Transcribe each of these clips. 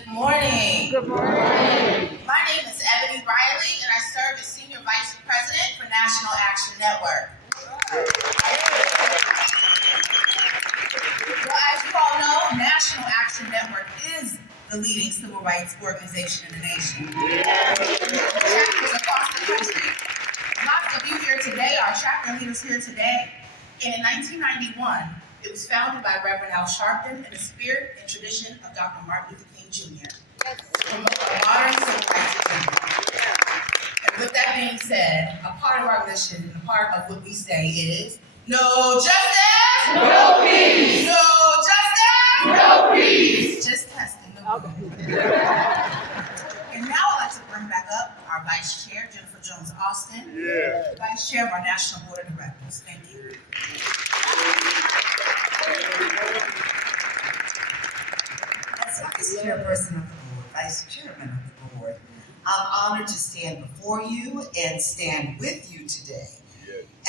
Good morning. Good morning. My name is Ebony Riley, and I serve as Senior Vice President for National Action Network. Well, as you all know, National Action Network is the leading civil rights organization in the nation. Chapters across the country. Lots of you here today are chapter leaders here today. And in 1991, it was founded by Reverend Al Sharpton in the spirit and tradition of Dr. Martin Luther King Jr. To promote a modern civil rights agenda. And with that being said, a part of our mission and a part of what we say is no justice, No peace. no justice, No peace. just testing the room. And now I'd like to bring back up our Vice Chair, Jennifer Jones Austin, Vice Chair of our National Board of Directors. Thank you. As Vice Chairperson of the Board, Vice Chairman of the Board, I'm honored to stand before you and stand with you today.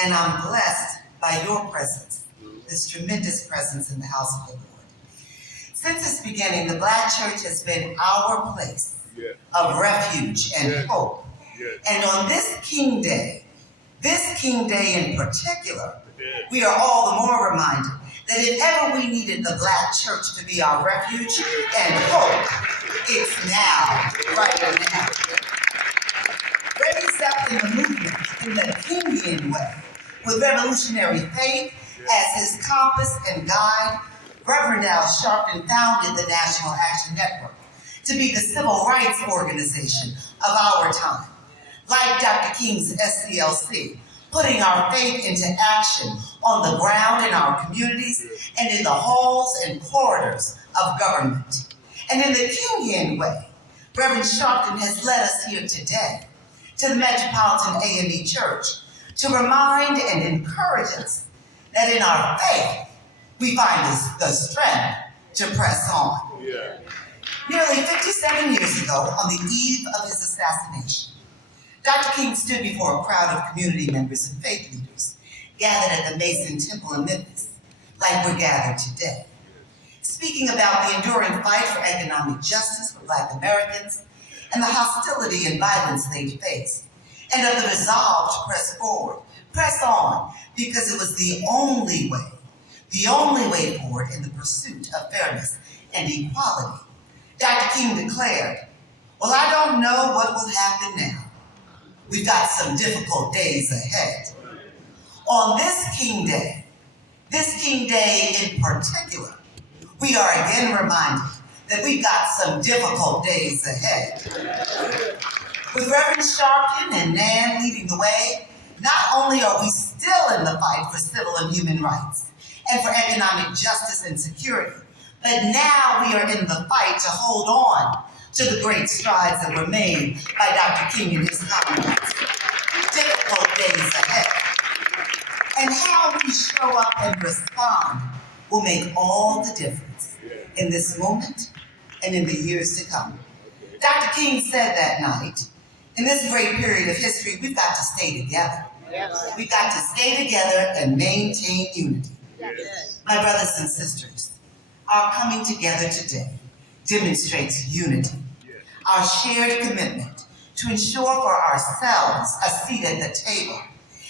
And I'm blessed by your presence, this tremendous presence in the House of the Lord. Since its beginning, the Black Church has been our place of refuge and hope. And on this King Day in particular, we are all the more reminded that if ever we needed the Black Church to be our refuge and hope, it's now, right now. Raised up in the movement in the Kingian way, with revolutionary faith as his compass and guide, Reverend Al Sharpton founded the National Action Network to be the civil rights organization of our time. Like Dr. King's SCLC, putting our faith into action on the ground in our communities and in the halls and corridors of government. And in the Kingian way, Reverend Sharpton has led us here today to the Metropolitan AME Church to remind and encourage us that in our faith, we find the strength to press on. Nearly 57 years ago, on the eve of his assassination, Dr. King stood before a crowd of community members and faith leaders gathered at the Mason Temple in Memphis, like we're gathered today, speaking about the enduring fight for economic justice for Black Americans and the hostility and violence they faced, and of the resolve to press forward, press on, because it was the only way forward in the pursuit of fairness and equality. Dr. King declared, "Well, I don't know what will happen now. We've got some difficult days ahead." On this King Day in particular, we are again reminded that we've got some difficult days ahead. With Reverend Sharpton and Nan leading the way, not only are we still in the fight for civil and human rights and for economic justice and security, but now we are in the fight to hold on to the great strides that were made by Dr. King and his comrades. Difficult days ahead. And how we show up and respond will make all the difference in this moment and in the years to come. Dr. King said that night, in this great period of history, we've got to stay together. We've got to stay together and maintain unity. My brothers and sisters, our coming together today demonstrates unity, our shared commitment to ensure for ourselves a seat at the table,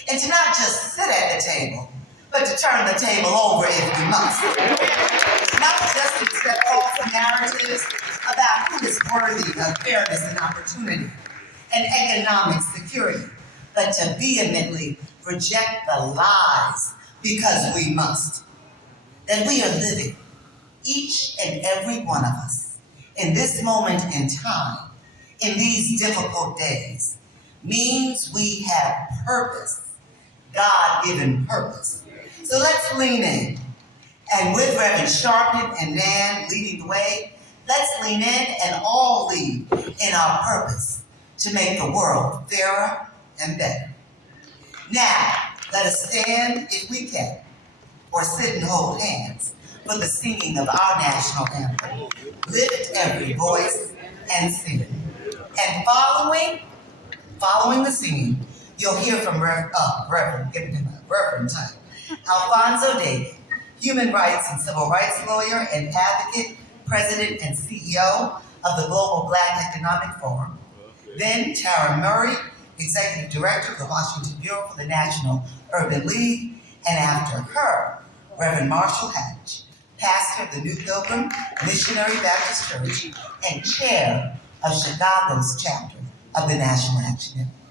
and to not just sit at the table, but to turn the table over if we must. Not just to accept false narratives about who is worthy of fairness and opportunity and economic security, but to vehemently reject the lies because we must. That we are living, each and every one of us, in this moment in time, in these difficult days, means we have purpose, God-given purpose. So let's lean in. And with Reverend Sharpton and Nan leading the way, let's lean in and all lead in our purpose to make the world fairer and better. Now, let us stand if we can, or sit and hold hands for the singing of our national anthem. Lift every voice and sing. And following the singing, you'll hear from Reverend, give him a Reverend title, Alfonso David, human rights and civil rights lawyer and advocate, president and CEO of the Global Black Economic Forum. Then Tara Murray, Executive Director of the Washington Bureau for the National Urban League. And after her, Reverend Marshall Hatch, pastor of the New Pilgrim Missionary Baptist Church and chair of Chicago's chapter of the National Action Network.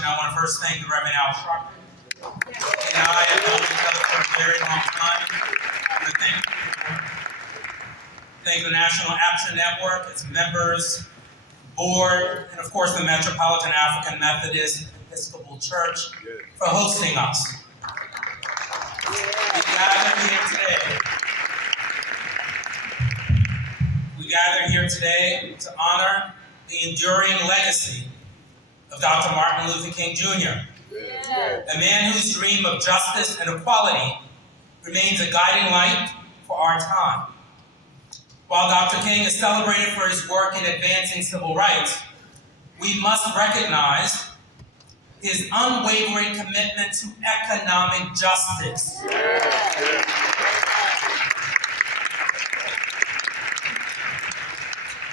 introduction, I want to first thank the Reverend Al Sharpton. He and I have known each other for a very long time. I want to thank the National Action Network, its members, board, and of course the Metropolitan African Methodist Episcopal Church for hosting us. We gather here today to honor the enduring legacy of Dr. Martin Luther King Jr., a man whose dream of justice and equality remains a guiding light for our time. While Dr. King is celebrated for his work in advancing civil rights, we must recognize his unwavering commitment to economic justice.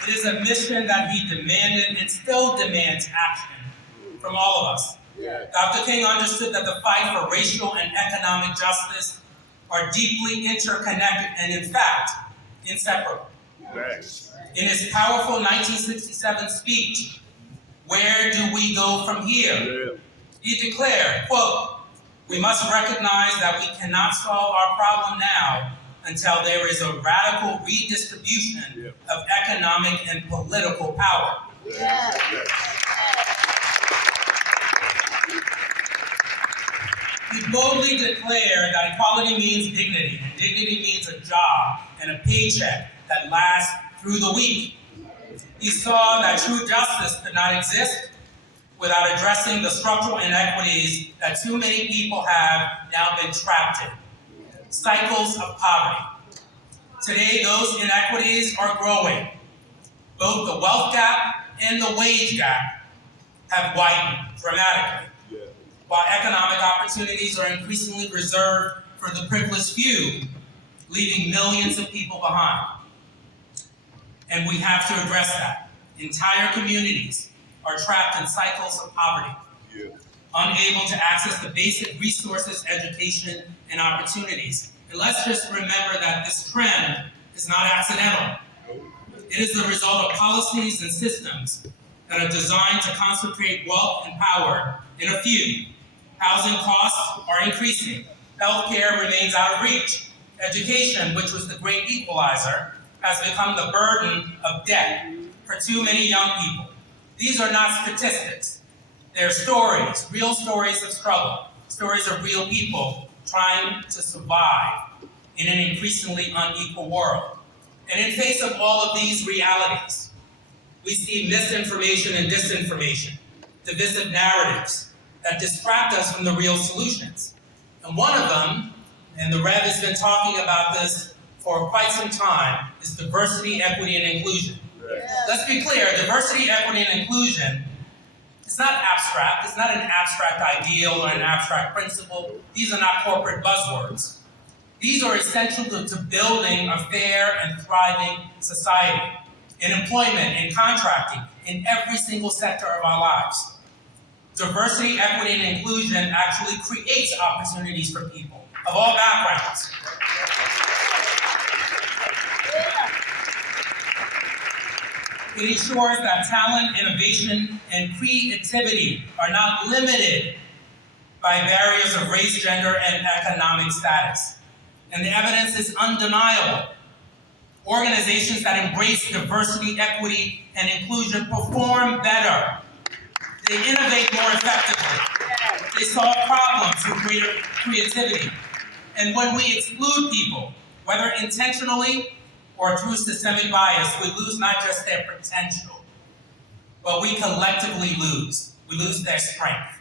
It is a mission that he demanded and still demands action from all of us. Dr. King understood that the fight for racial and economic justice are deeply interconnected and, in fact, inseparable. In his powerful 1967 speech, "Where do we go from here?" he declared, quote, "We must recognize that we cannot solve our problem now until there is a radical redistribution of economic and political power." He boldly declared that equality means dignity, and dignity means a job and a paycheck that lasts through the week. He saw that true justice could not exist without addressing the structural inequities that too many people have now been trapped in. Cycles of poverty. Today, those inequities are growing. Both the wealth gap and the wage gap have widened dramatically, while economic opportunities are increasingly reserved for the privileged few, leaving millions of people behind. And we have to address that. Entire communities are trapped in cycles of poverty, unable to access the basic resources, education, and opportunities. And let's just remember that this trend is not accidental. It is the result of policies and systems that are designed to concentrate wealth and power in a few. Housing costs are increasing. Healthcare remains out of reach. Education, which was the great equalizer, has become the burden of debt for too many young people. These are not statistics. They're stories, real stories of struggle, stories of real people trying to survive in an increasingly unequal world. And in face of all of these realities, we see misinformation and disinformation, divisive narratives that distract us from the real solutions. And one of them, and the Rev has been talking about this for quite some time, is diversity, equity, and inclusion. Let's be clear, diversity, equity, and inclusion is not abstract. It's not an abstract ideal or an abstract principle. These are not corporate buzzwords. These are essential to building a fair and thriving society, in employment, in contracting, in every single sector of our lives. Diversity, equity, and inclusion actually creates opportunities for people of all backgrounds. It ensures that talent, innovation, and creativity are not limited by barriers of race, gender, and economic status. And the evidence is undeniable. Organizations that embrace diversity, equity, and inclusion perform better. They innovate more effectively. They solve problems with greater creativity. And when we exclude people, whether intentionally or through systemic bias, we lose not just their potential, but we collectively lose. We lose their strength.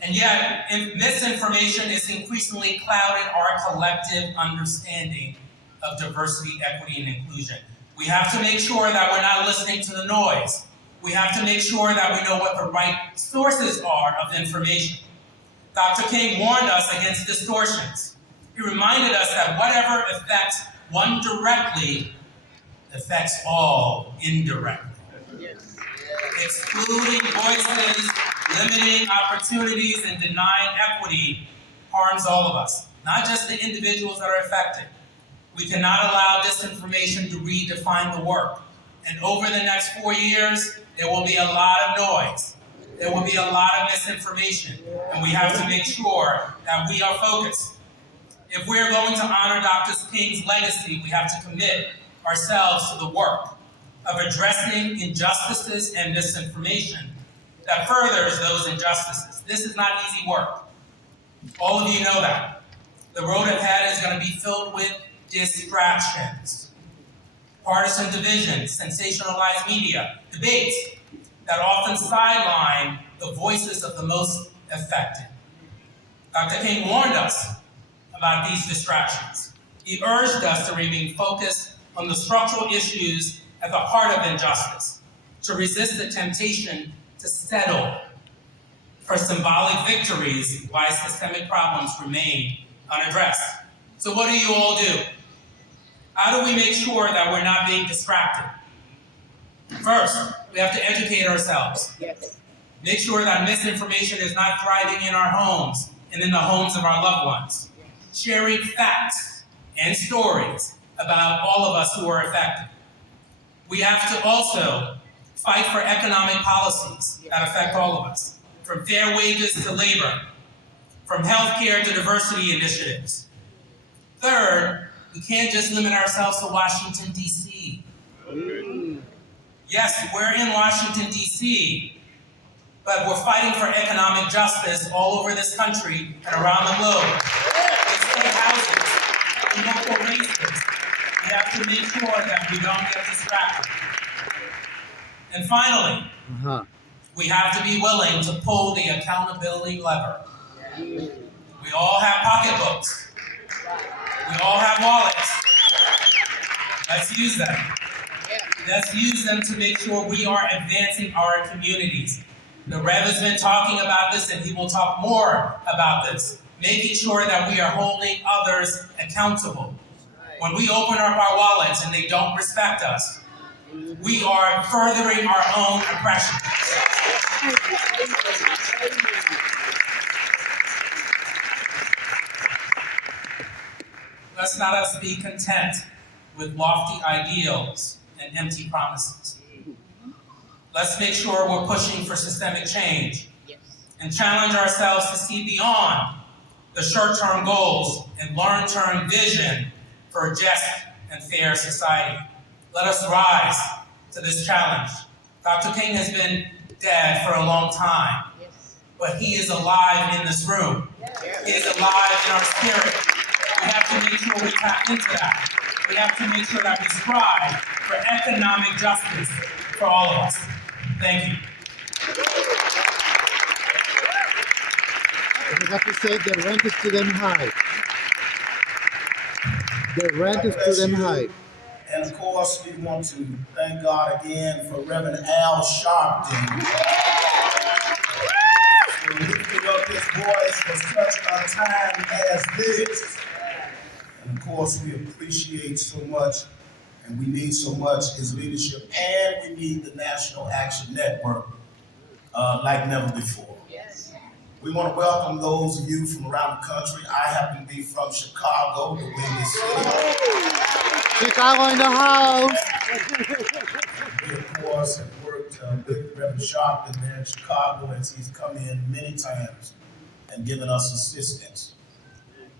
And yet, misinformation is increasingly clouding our collective understanding of diversity, equity, and inclusion. We have to make sure that we're not listening to the noise. We have to make sure that we know what the right sources are of information. Dr. King warned us against distortions. He reminded us that whatever affects one directly affects all indirectly. Excluding voices, limiting opportunities, and denying equity harms all of us, not just the individuals that are affected. We cannot allow disinformation to redefine the work. And over the next 4 years, there will be a lot of noise. There will be a lot of misinformation, and we have to make sure that we are focused. If we're going to honor Dr. King's legacy, we have to commit ourselves to the work of addressing injustices and misinformation that furthers those injustices. This is not easy work. All of you know that. The road ahead is going to be filled with distractions, partisan divisions, sensationalized media, debates that often sideline the voices of the most affected. Dr. King warned us about these distractions. He urged us to remain focused on the structural issues at the heart of injustice, to resist the temptation to settle for symbolic victories while systemic problems remain unaddressed. So what do you all do? How do we make sure that we're not being distracted? First, we have to educate ourselves. Yes. Make sure that misinformation is not thriving in our homes and in the homes of our loved ones. Sharing facts and stories about all of us who are affected. We have to also fight for economic policies that affect all of us, from fair wages to labor, from healthcare to diversity initiatives. Third, we can't just limit ourselves to Washington, D.C. Yes, we're in Washington, D.C., but we're fighting for economic justice all over this country and around the globe. In state houses, in local races, we have to make sure that we don't get distracted. And finally, we have to be willing to pull the accountability lever. We all have pocketbooks. We all have wallets. Let's use them. Let's use them to make sure we are advancing our communities. The Rev has been talking about this, and he will talk more about this. Making sure that we are holding others accountable. When we open up our wallets and they don't respect us, we are furthering our own oppression. Let's not us be content with lofty ideals and empty promises. Let's make sure we're pushing for systemic change and challenge ourselves to see beyond the short-term goals and long-term vision for a just and fair society. Let us rise to this challenge. Dr. King has been dead for a long time, but he is alive in this room. He is alive in our spirit. We have to make sure we tap into that. We have to make sure that we strive for economic justice for all of us. Thank you. I have to say the rent is to them high. The rent is to them high. And of course, we want to thank God again for Reverend Al Sharpton. For lifting up his voice for such a time as this. And of course, we appreciate so much and we need so much his leadership, and we need the National Action Network like never before. Yes. We want to welcome those of you from around the country. I happen to be from Chicago, the Windy City. Chicago in the house. We, of course, have worked with Reverend Sharpton there in Chicago as he's come in many times and given us assistance.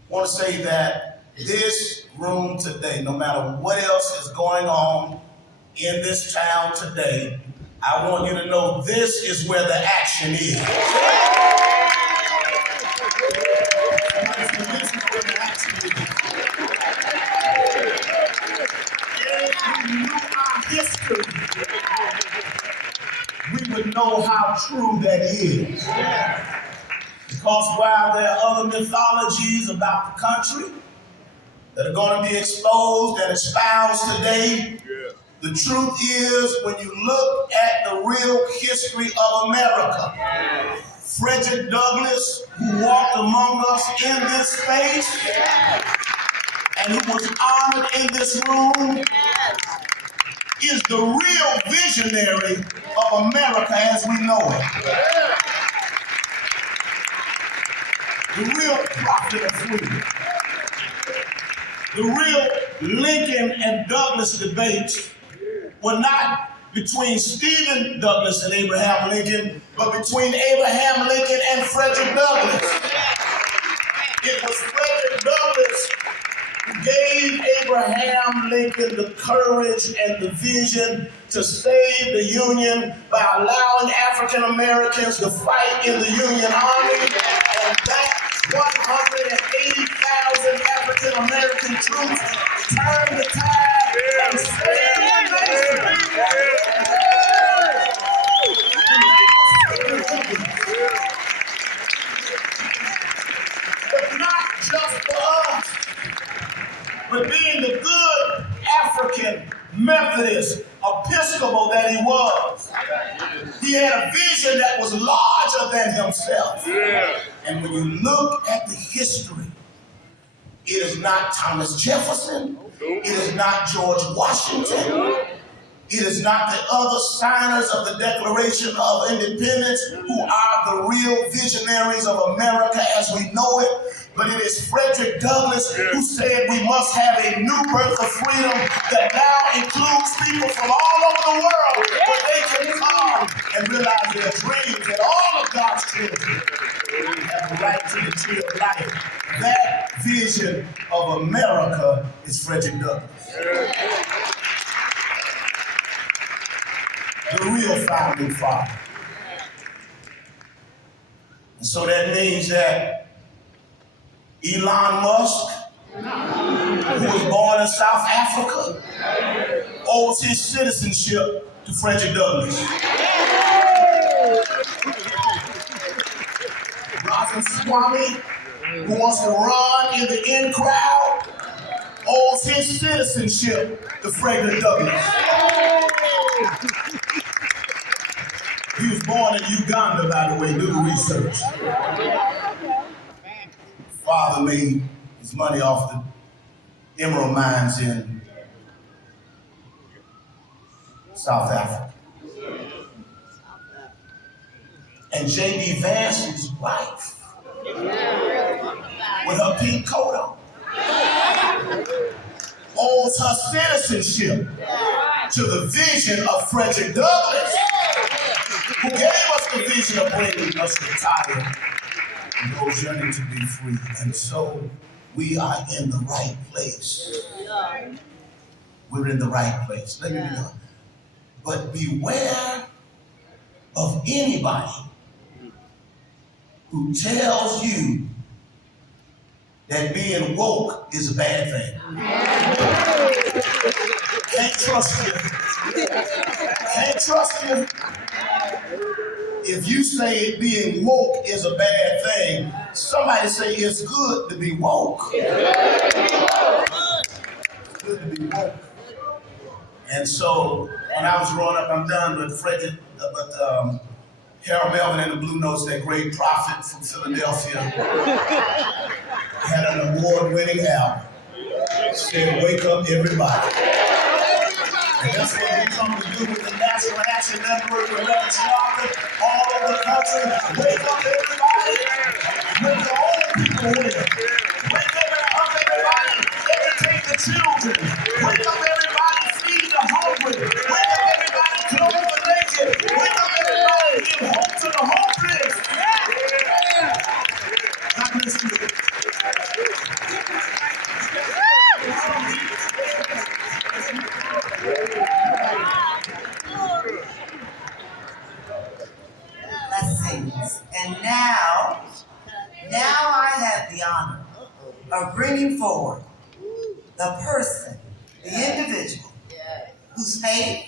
I want to say that this room today, no matter what else is going on in this town today, I want you to know this is where the action is. This is where the action is. If we knew our history, we would know how true that is. Because while there are other mythologies about the country that are going to be exposed and espoused today, the truth is, when you look at the real history of America, Frederick Douglass, who walked among us in this space, and who was honored in this room, is the real visionary of America as we know it. The real prophet of freedom. The real Lincoln and Douglas debates were not between Stephen Douglas and Abraham Lincoln, but between Abraham Lincoln and Frederick Douglass. It was Frederick Douglass who gave Abraham Lincoln the courage and the vision to save the Union by allowing African Americans to fight in the Union Army, and that 180,000 African American troops turned the tide and saved the nation. But not just for us, but being the good African Methodist Episcopal that he was. He had a vision that was larger than himself. And when you look at the history, it is not Thomas Jefferson, it is not George Washington, it is not the other signers of the Declaration of Independence who are the real visionaries of America as we know it, but it is Frederick Douglass who said we must have a new birth of freedom that now includes people from all over the world where they can come and realize their dreams, that all of God's children have the right to the tree of life. That vision of America is Frederick Douglass. The real founding father. And so that means that Elon Musk, who was born in South Africa, owes his citizenship to Frederick Douglass. Ramaswamy, who wants to run in the in crowd, owes his citizenship to Frederick Douglass. He was born in Uganda, by the way, do the research. Father made his money off the emerald mines in South Africa. And J.D. Vance's wife, with her pink coat on, owes her citizenship to the vision of Frederick Douglass, who gave us the vision of bringing us to title and those yearning to be free. And so we are in the right place. We're in the right place. Let me be done. But beware of anybody who tells you that being woke is a bad thing. Can't trust you. Can't trust you. If you say being woke is a bad thing, somebody say it's good to be woke. It's good to be woke. And so when I was growing up, I'm done with Harold Melvin and the Blue Notes, that great prophet from Philadelphia, had an award-winning album. Said, "Wake up, everybody." And that's what we come to do with the National Action Network, with Sharpton, all over the country. Wake up, everybody. Make the old people wake up. Wake up, everybody. Educate the children. Wake up, everybody. Feed the hungry. Wake up, everybody. Clothe the naked. Wake up, everybody. Give hope to the hopeless. God bless you. Blessings. And now I have the honor of bringing forward the person, the individual, whose faith,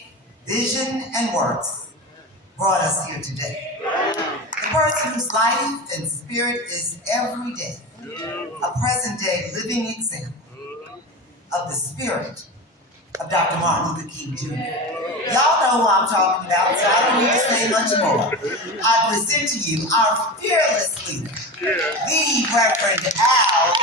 vision, and works brought us here today. The person whose life and spirit is every day a present-day living example of the spirit of Dr. Martin Luther King Jr. Y'all know who I'm talking about, so I don't need to say much more. I present to you our fearless leader, the Reverend Al.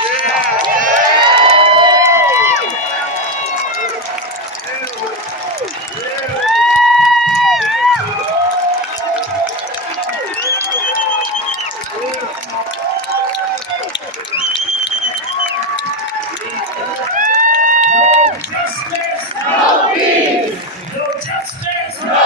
No peace. No justice. No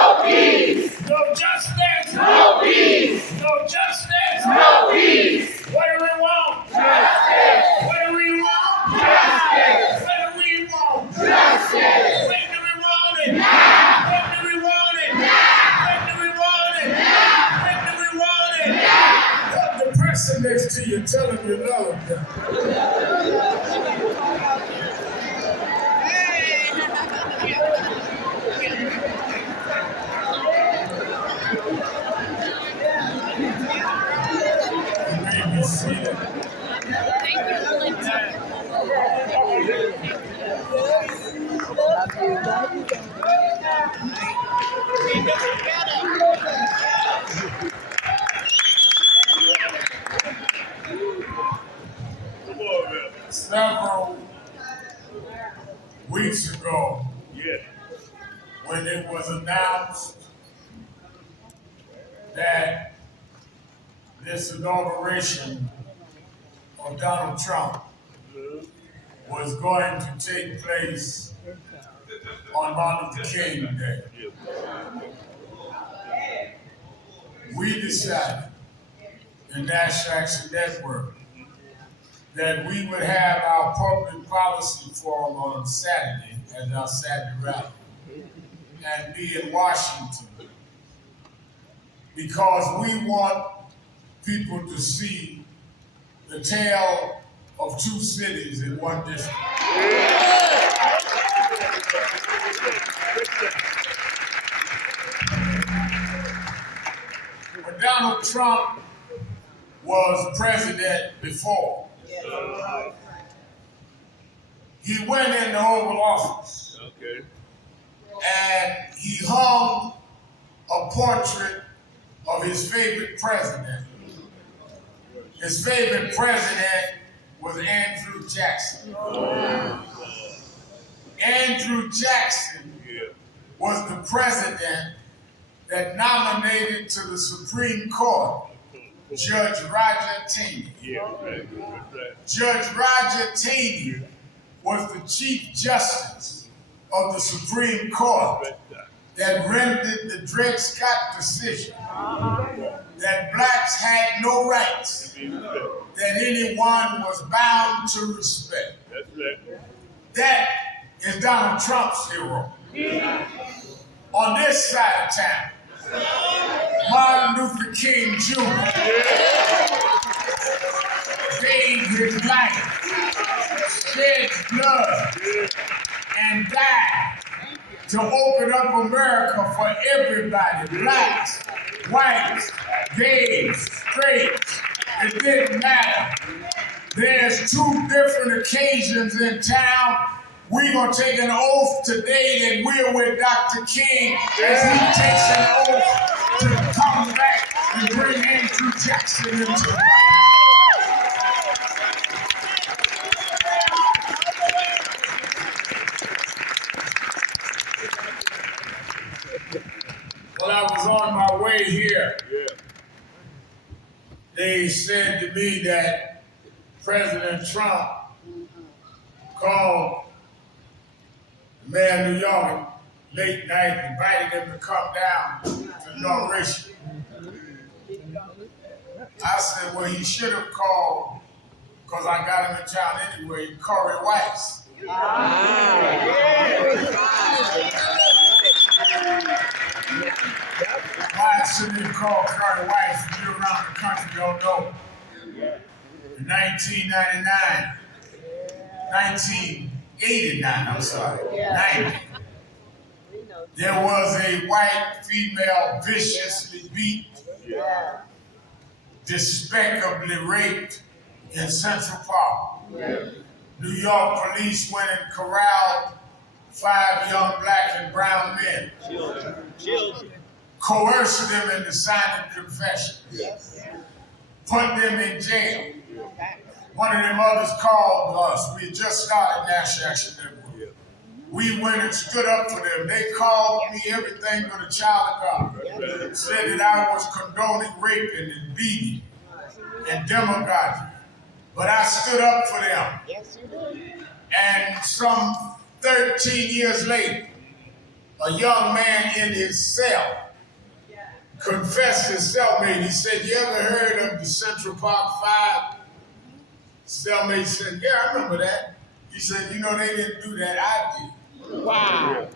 person next to you, tell them you love them. You may be seated. Several weeks ago, when it was announced that this inauguration of Donald Trump was going to take place on Martin Luther King Day, we decided, the National Action Network, that we would have our public policy forum on Saturday at our Saturday rally and be in Washington because we want people to see the tale of two cities in one district. When Donald Trump was president before, he went in the Oval Office and he hung a portrait of his favorite president. His favorite president was Andrew Jackson. Andrew Jackson was the president that nominated to the Supreme Court Judge Roger Taney. Judge Roger Taney was the Chief Justice of the Supreme Court that rendered the Dred Scott decision that blacks had no rights that anyone was bound to respect. That is Donald Trump's hero. On this side of town, Martin Luther King Jr. gave his life, shed blood, and died to open up America for everybody, blacks, whites, gays, straights. It didn't matter. There's two different occasions in town. We're going to take an oath today that we're with Dr. King as he takes an oath to come back and bring Andrew Jackson into the Well, I was on my way here. They said to me that President Trump called the mayor of New York late night, invited him to come down to the inauguration. I said, well, he should have called, because I got him in town anyway, Corey Weiss. Why should he call Corey Weiss? If you're around the country, don't know. In 1999, 1989, I'm sorry, 90. There was a white female viciously beat, despicably raped in Central Park. New York police went and corralled 5 young black and brown men, coerced them into signing confession, put them in jail. One of them others called us. We had just started National Action Network. We went and stood up for them. They called me everything but a child of God. Said that I was condoning raping and beating and demagoguing. But I stood up for them. And some 13 years later, a young man in his cell confessed his cellmate. He said, you ever heard of the Central Park 5? Cellmate said, yeah, I remember that. He said, you know, they didn't do that, I did. Wow.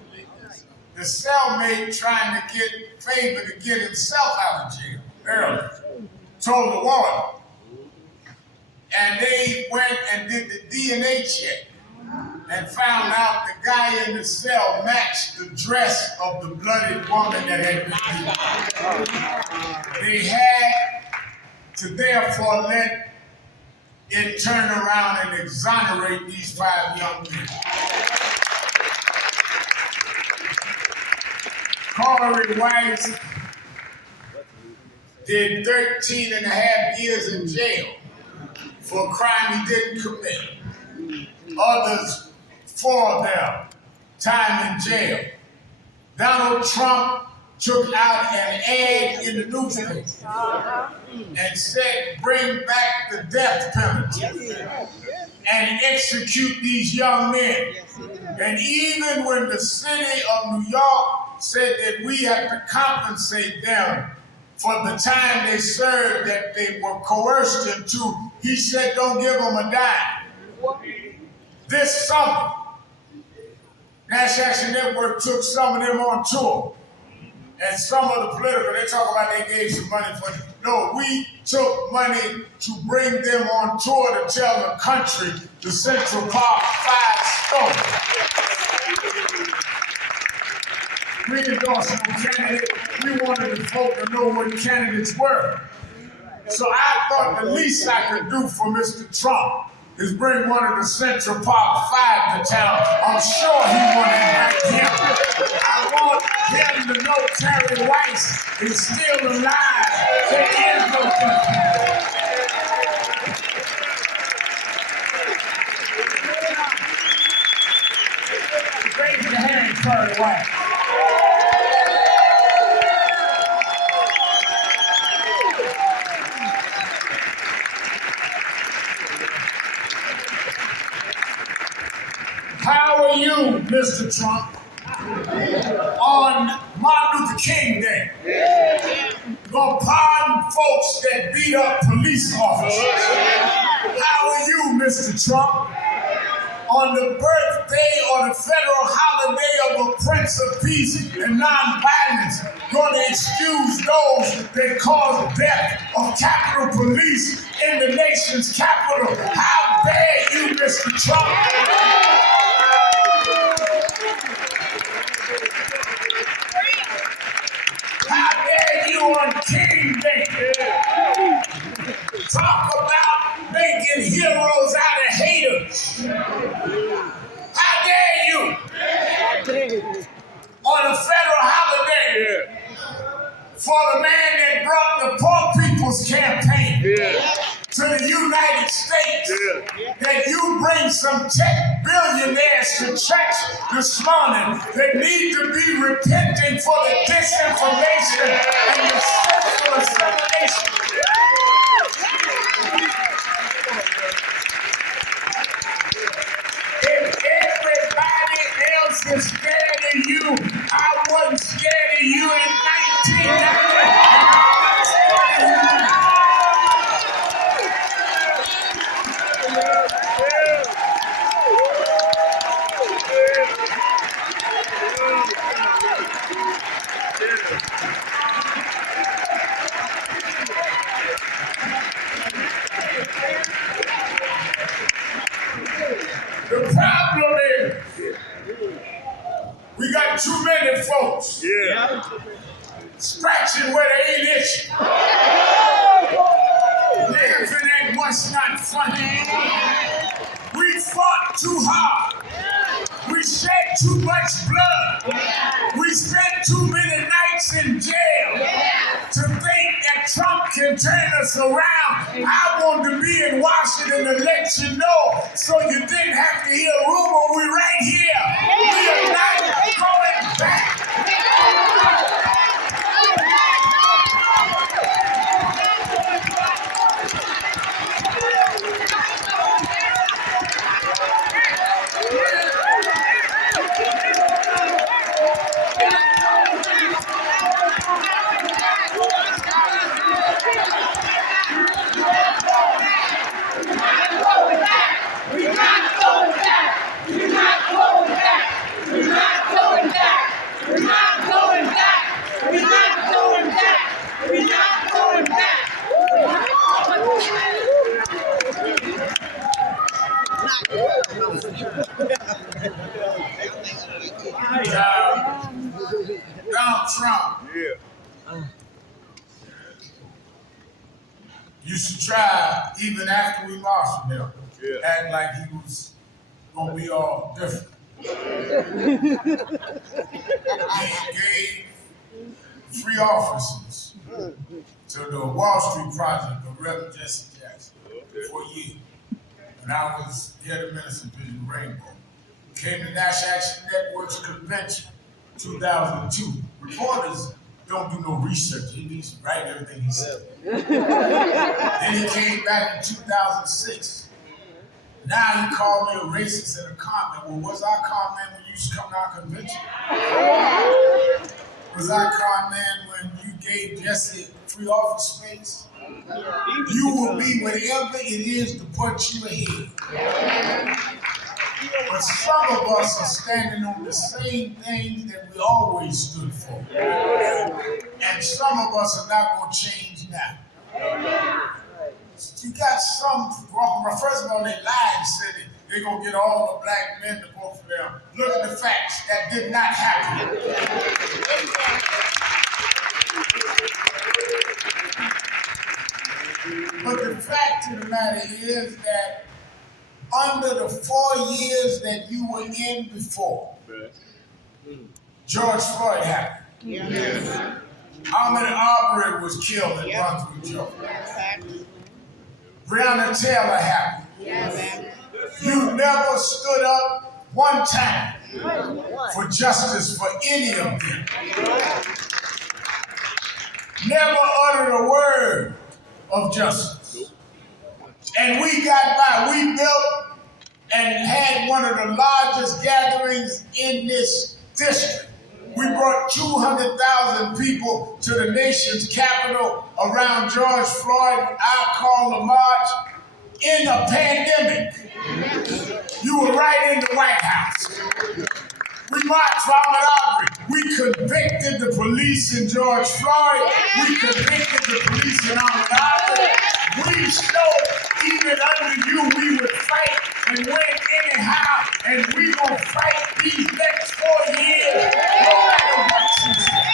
The cellmate trying to get favor to get himself out of jail early told the warden, and they went and did the DNA check and found out the guy in the cell matched the dress of the blooded woman that had been beaten. They had to therefore let it turn around and exonerate these 5 young men. Corey Weiss did 13 and a half years in jail for a crime he didn't commit. Others, 4 of them, time in jail. Donald Trump took out an ad in the newspaper and said, bring back the death penalty and execute these young men. And even when the city of New York said that we have to compensate them for the time they served that they were coerced into, he said, don't give them a dime. This summer, National Action Network took some of them on tour. And some of the political, they talk about they gave some money for it. No, we took money to bring them on tour to tell the country the Central Park 5 story. We endorsed no candidate. We wanted the folk to know what candidates were. So I thought the least I could do for Mr. Trump is bring one of the Central Park 5 to town. I'm sure he wanted to him. I want him to know Terry Weiss is still alive. There is no country. Raise your hand, Terry Weiss. How are you, Mr. Trump, on Martin Luther King Day? Gonna pardon folks that beat up police officers. How are you, Mr. Trump, on the birthday or the federal holiday of a Prince of Peace and nonviolence, gonna excuse those that caused death of Capitol Police in the nation's capital? How dare you, Mr. Trump? How dare you on King Day talk about making heroes out of haters? How dare you on a federal holiday for the man that brought the Poor People's Campaign to the United States, that you bring some tech billionaires to church this morning that need to be repenting for the disinformation and the sexual assimilation. If everybody else is scared of you, I wasn't scared of you in 1990. The problem is, we got too many folks scratching where they ain't itching, laughing at what's not funny. We fought too hard. We shed too much blood. We spent too many nights in jail to think that Trump can turn us around. I wanted to be in Washington to let you know so you didn't have to hear a rumor. We're right here. We are not going back. We're not going back. Donald Trump used to try, even after we lost him, act like he was gonna be all different. He gave free offices to the Wall Street Project of Reverend Jesse Jackson for a year. When I was here to minister Vision Rainbow. Came to National Action Network's convention, 2002. Reporters don't do no research. He needs to write everything he said. Then he came back in 2006. Now he called me a racist in a comment. Well, was I con man when you used to come to our convention? Was I con man when you gave Jesse free office space? You will be whatever it is to put you ahead. But some of us are standing on the same things that we always stood for. And some of us are not going to change now. You got some, first of all, they lied and said they're going to get all the black men to vote for them. Look at the facts. That did not happen. But the fact of the matter is that under the 4 years that you were in before, George Floyd happened. Yes. Ahmaud Arbery was killed in Brunswick, Georgia. Breonna Taylor happened. Yes. You never stood up one time for justice for any of them. Never uttered a word of justice. And we got by, we built and had one of the largest gatherings in this district. We brought 200,000 people to the nation's capital around George Floyd. I call the march in a pandemic. You were right in the White House. We marched for Ahmaud Arbery. We convicted the police in George Floyd. We convicted the police in Ahmaud Arbery. We showed even under you we would fight and win anyhow. And we gonna fight these next 4 years no matter what you say.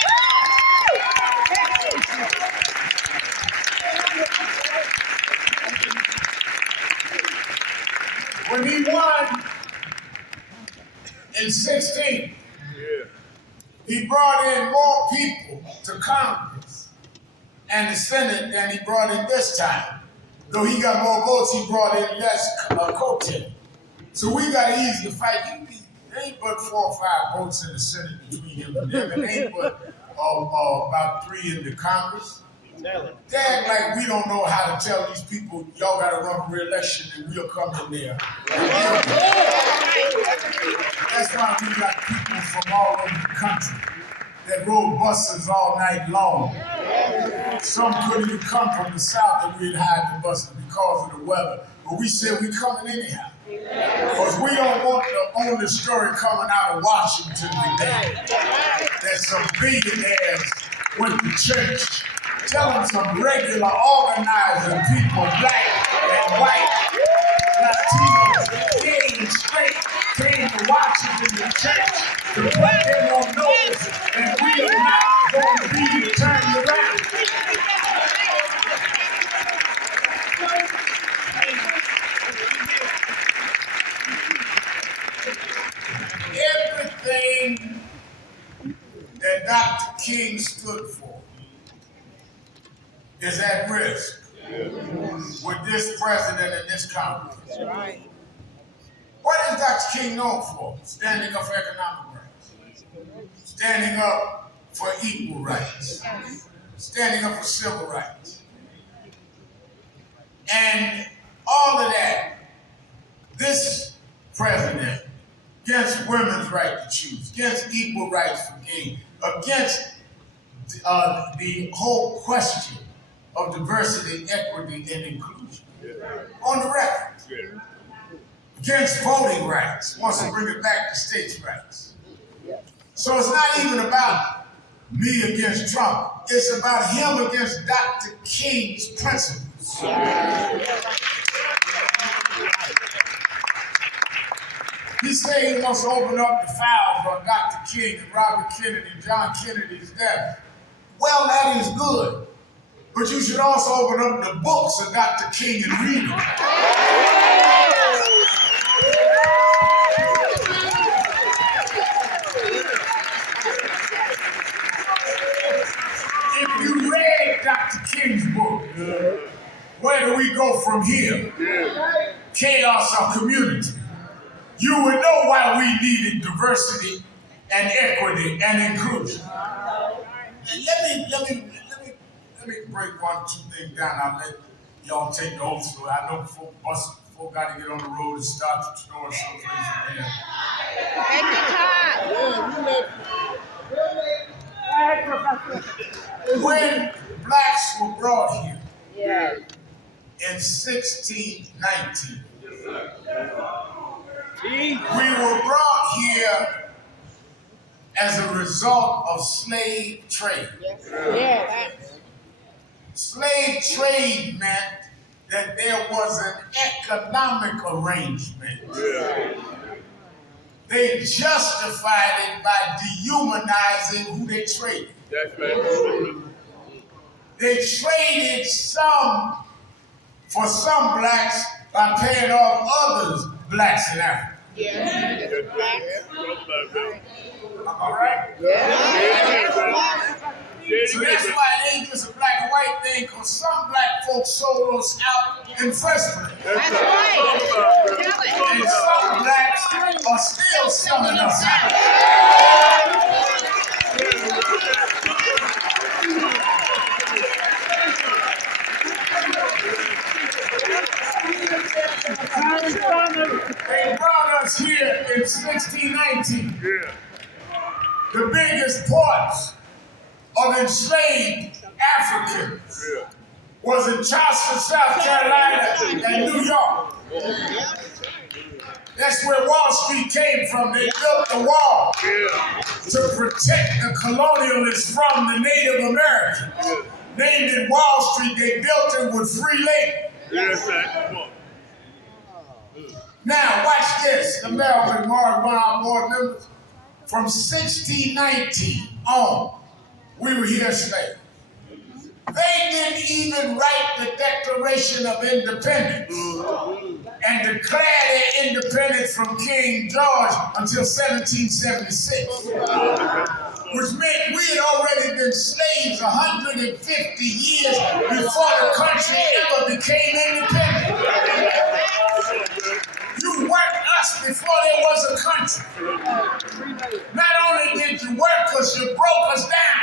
When he won in 16, he brought in more people to Congress and the Senate than he brought in this time. Though he got more votes, he brought in less coattail. So we got easy to fight. There ain't but 4 or 5 votes in the Senate between him and them. And ain't but about 3 in the Congress. They act like we don't know how to tell these people, y'all got to run for re-election and we'll come in there. That's why we got people from all over the country that rode buses all night long. Some couldn't even come from the South and we'd hide the buses because of the weather. But we said we coming anyhow. Because we don't want the only story coming out of Washington today that some billionaires went to church. Tell them some regular organizing people, black and white, Latinos, gay and straight, came to Washington the church to put them on notice, and we are not going to be turned around. Everything that Dr. King stood for is at risk with this president and this Congress. Right. What is Dr. King known for? Standing up for economic rights, standing up for equal rights, standing up for civil rights. And all of that, this president, against women's right to choose, against equal rights for gay, against the whole question of diversity, equity, and inclusion. On the record. Against voting rights, wants to bring it back to states' rights. So it's not even about me against Trump. It's about him against Dr. King's principles. He said he must open up the files on Dr. King and Robert Kennedy, John Kennedy's death. Well, that is good. But you should also open up the books of Dr. King and read them. If you read Dr. King's book, where do we go from here? Chaos or community? You would know why we needed diversity and equity and inclusion. And let me break one or two things down. I'll let y'all take the whole story. I know folk got to get on the road and start the story someplace again. When blacks were brought here in 1619, we were brought here as a result of slave trade. Slave trade meant that there was an economic arrangement. They justified it by dehumanizing who they traded. They traded some for some blacks by paying off others blacks in Africa. All right? So that's why it ain't just a black and white thing, because some black folks sold us out in the first place. And some blacks are still selling us out. They brought us here in 1619. The biggest ports of enslaved Africans was in Charleston, South Carolina, and New York. That's where Wall Street came from. They built the wall to protect the colonialists from the Native Americans. Named it Wall Street, they built it with free labor. Now, watch this. The Melvin Morris, one of our board members, from 1619 on, we were here slaves. They didn't even write the Declaration of Independence and declare their independence from King George until 1776, which meant we had already been slaves 150 years before the country ever became independent. You worked us before there was a country. Not only did you work us, you broke us down.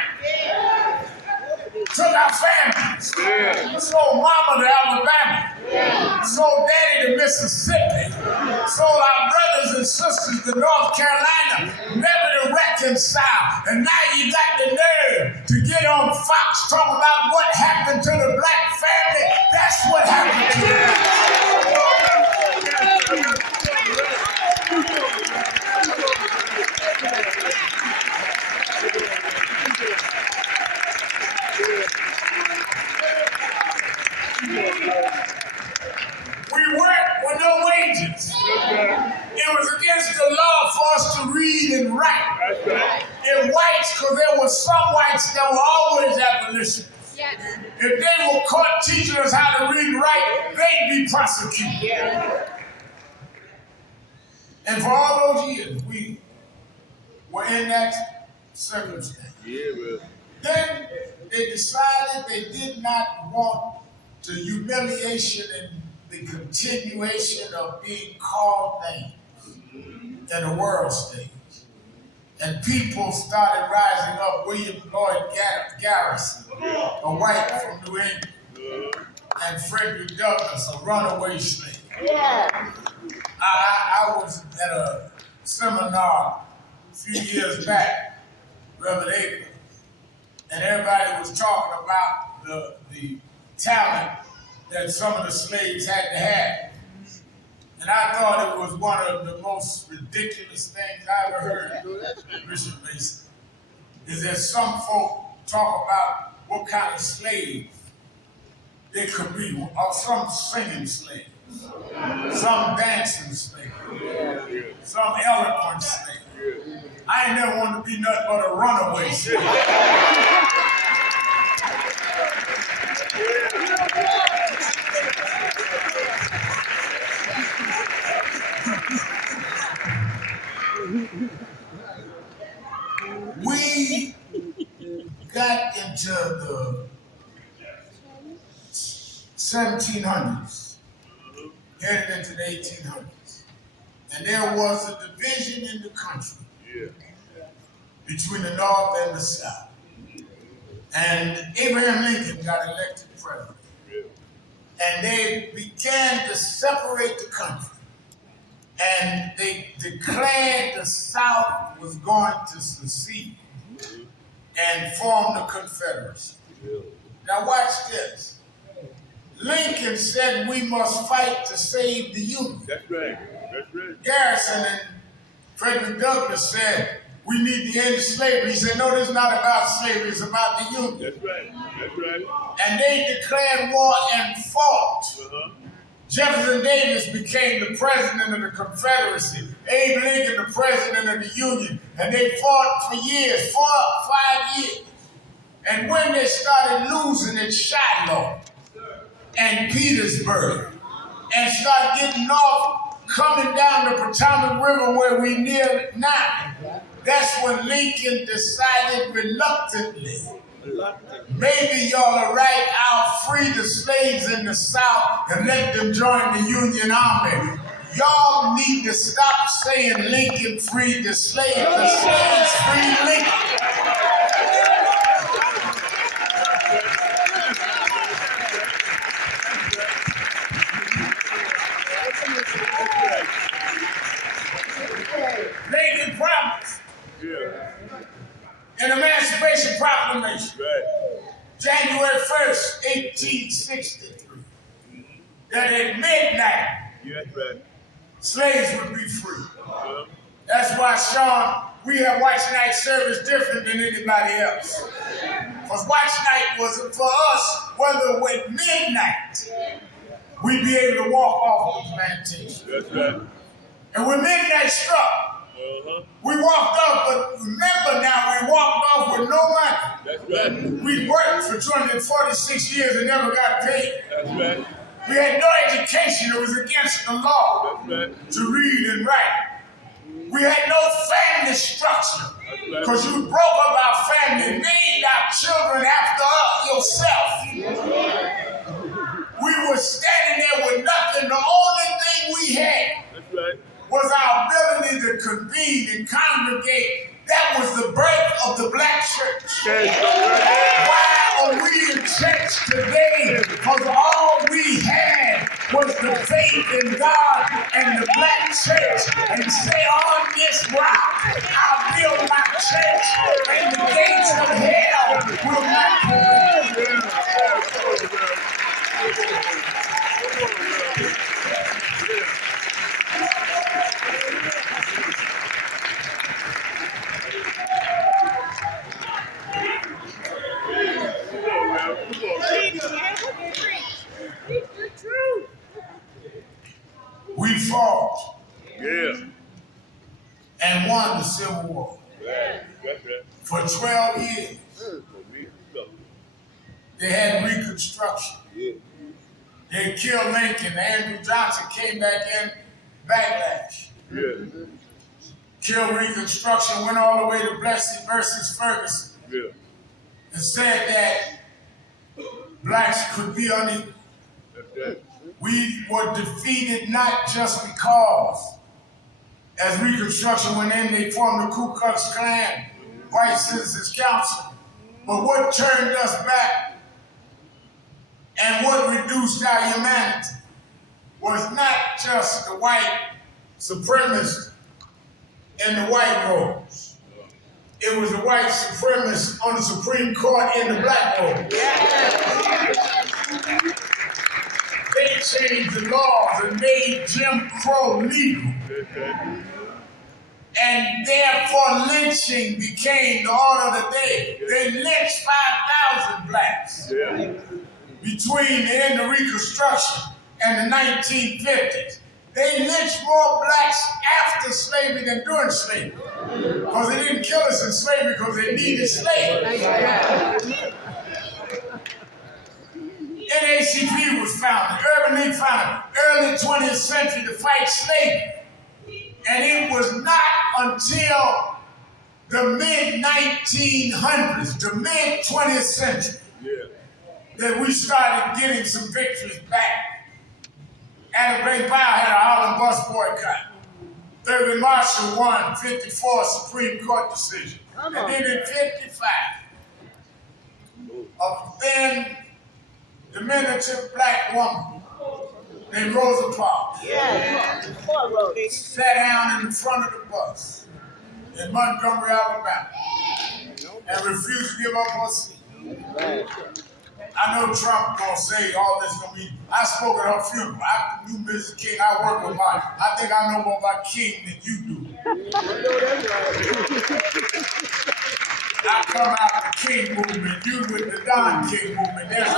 Took our families. Sold mama to Alabama. Sold daddy to Mississippi. Sold our brothers and sisters to North Carolina. Never to reconcile. And now you got the nerve to get on Fox talking about what happened to the black family. That's what happened to them. We worked with no wages. It was against the law for us to read and write. And whites, because there were some whites that were always abolitionists. If they were caught teaching us how to read and write, they'd be prosecuted. And for all those years, we were in that circumstance. Then they decided they did not want the humiliation and the continuation of being called names in the world stage. And people started rising up. William Lloyd Garrison, a white from New England, and Frederick Douglass, a runaway slave. I was at a seminar a few years back, Reverend Acre, and everybody was talking about the talent that some of the slaves had to have. And I thought it was one of the most ridiculous things I ever heard, Bishop Mason, is that some folk talk about what kind of slave it could be, or some singing slaves, some dancing slaves, some eloquent slave. I ain't never wanted to be nothing but a runaway slave. We got into the 1700s, headed into the 1800s, and there was a division in the country between the North and the South. And Abraham Lincoln got elected president. And they began to separate the country. And they declared the South was going to secede and form the Confederacy. Now watch this. Lincoln said we must fight to save the Union. That's right. That's right. Garrison and Frederick Douglass said we need to end slavery. He said, no, this is not about slavery, it's about the Union. That's right. That's right. And they declared war and fought. Jefferson Davis became the president of the Confederacy. Abe Lincoln the president of the Union. And they fought for years, 5 years. And when they started losing at Shiloh and Petersburg and started getting off, coming down the Potomac River where we near now, that's when Lincoln decided reluctantly, maybe y'all are right, I'll free the slaves in the South and let them join the Union Army. Y'all need to stop saying Lincoln freed the slaves. The slaves freed Lincoln. Lincoln promised an Emancipation Proclamation, January 1st, 1863, that at midnight, slaves would be free. That's why, Sean, we have watch night service different than anybody else. Because watch night was for us, whether with midnight, we'd be able to walk off the plantation. And when midnight struck, we walked off, but remember now, we walked off with no money. We worked for 246 years and never got paid. We had no education. It was against the law to read and write. We had no family structure because you broke up our family, named our children after yourself. We were standing there with nothing. The only thing we had was our ability to convene and congregate. That was the birth of the black church. Why are we in church today? Because all we had was the faith in God and the black church. And say, on this rock, I'll build my church, and the gates of hell will not prevail. We fought and won the Civil War. For 12 years, they had Reconstruction. They killed Lincoln. Andrew Johnson came back in backlash. Killed Reconstruction, went all the way to Plessy versus Ferguson. And said that blacks could be unequal. We were defeated not just because, as Reconstruction went in, they formed the Ku Klux Klan, White Citizens Council. But what turned us back and what reduced our humanity was not just the white supremacists in the white robes. It was the white supremacists on the Supreme Court in the black robes. They changed the laws and made Jim Crow legal. And therefore lynching became the order of the day. They lynched 5,000 blacks between the end of Reconstruction and the 1950s. they lynched more blacks after slavery than during slavery. Because they didn't kill us in slavery because they needed slaves. NAACP was founded, Urban League founded, early 20th century to fight slavery. And it was not until the mid-1900s, the mid-20th century, that we started getting some victories back. Adam Gray Powell had a Harlem bus boycott. Thurgood Marshall won 54 Supreme Court decision. And then in 55, a thin, diminutive black woman named Rosa Parks sat down in the front of the bus in Montgomery, Alabama, and refused to give up her seat. I know Trump gonna say all this gonna be. I spoke at her funeral. I knew Mrs. King. I work with Martin. I think I know more about King than you do. I come out the King movement. You with the Don King movement. There's a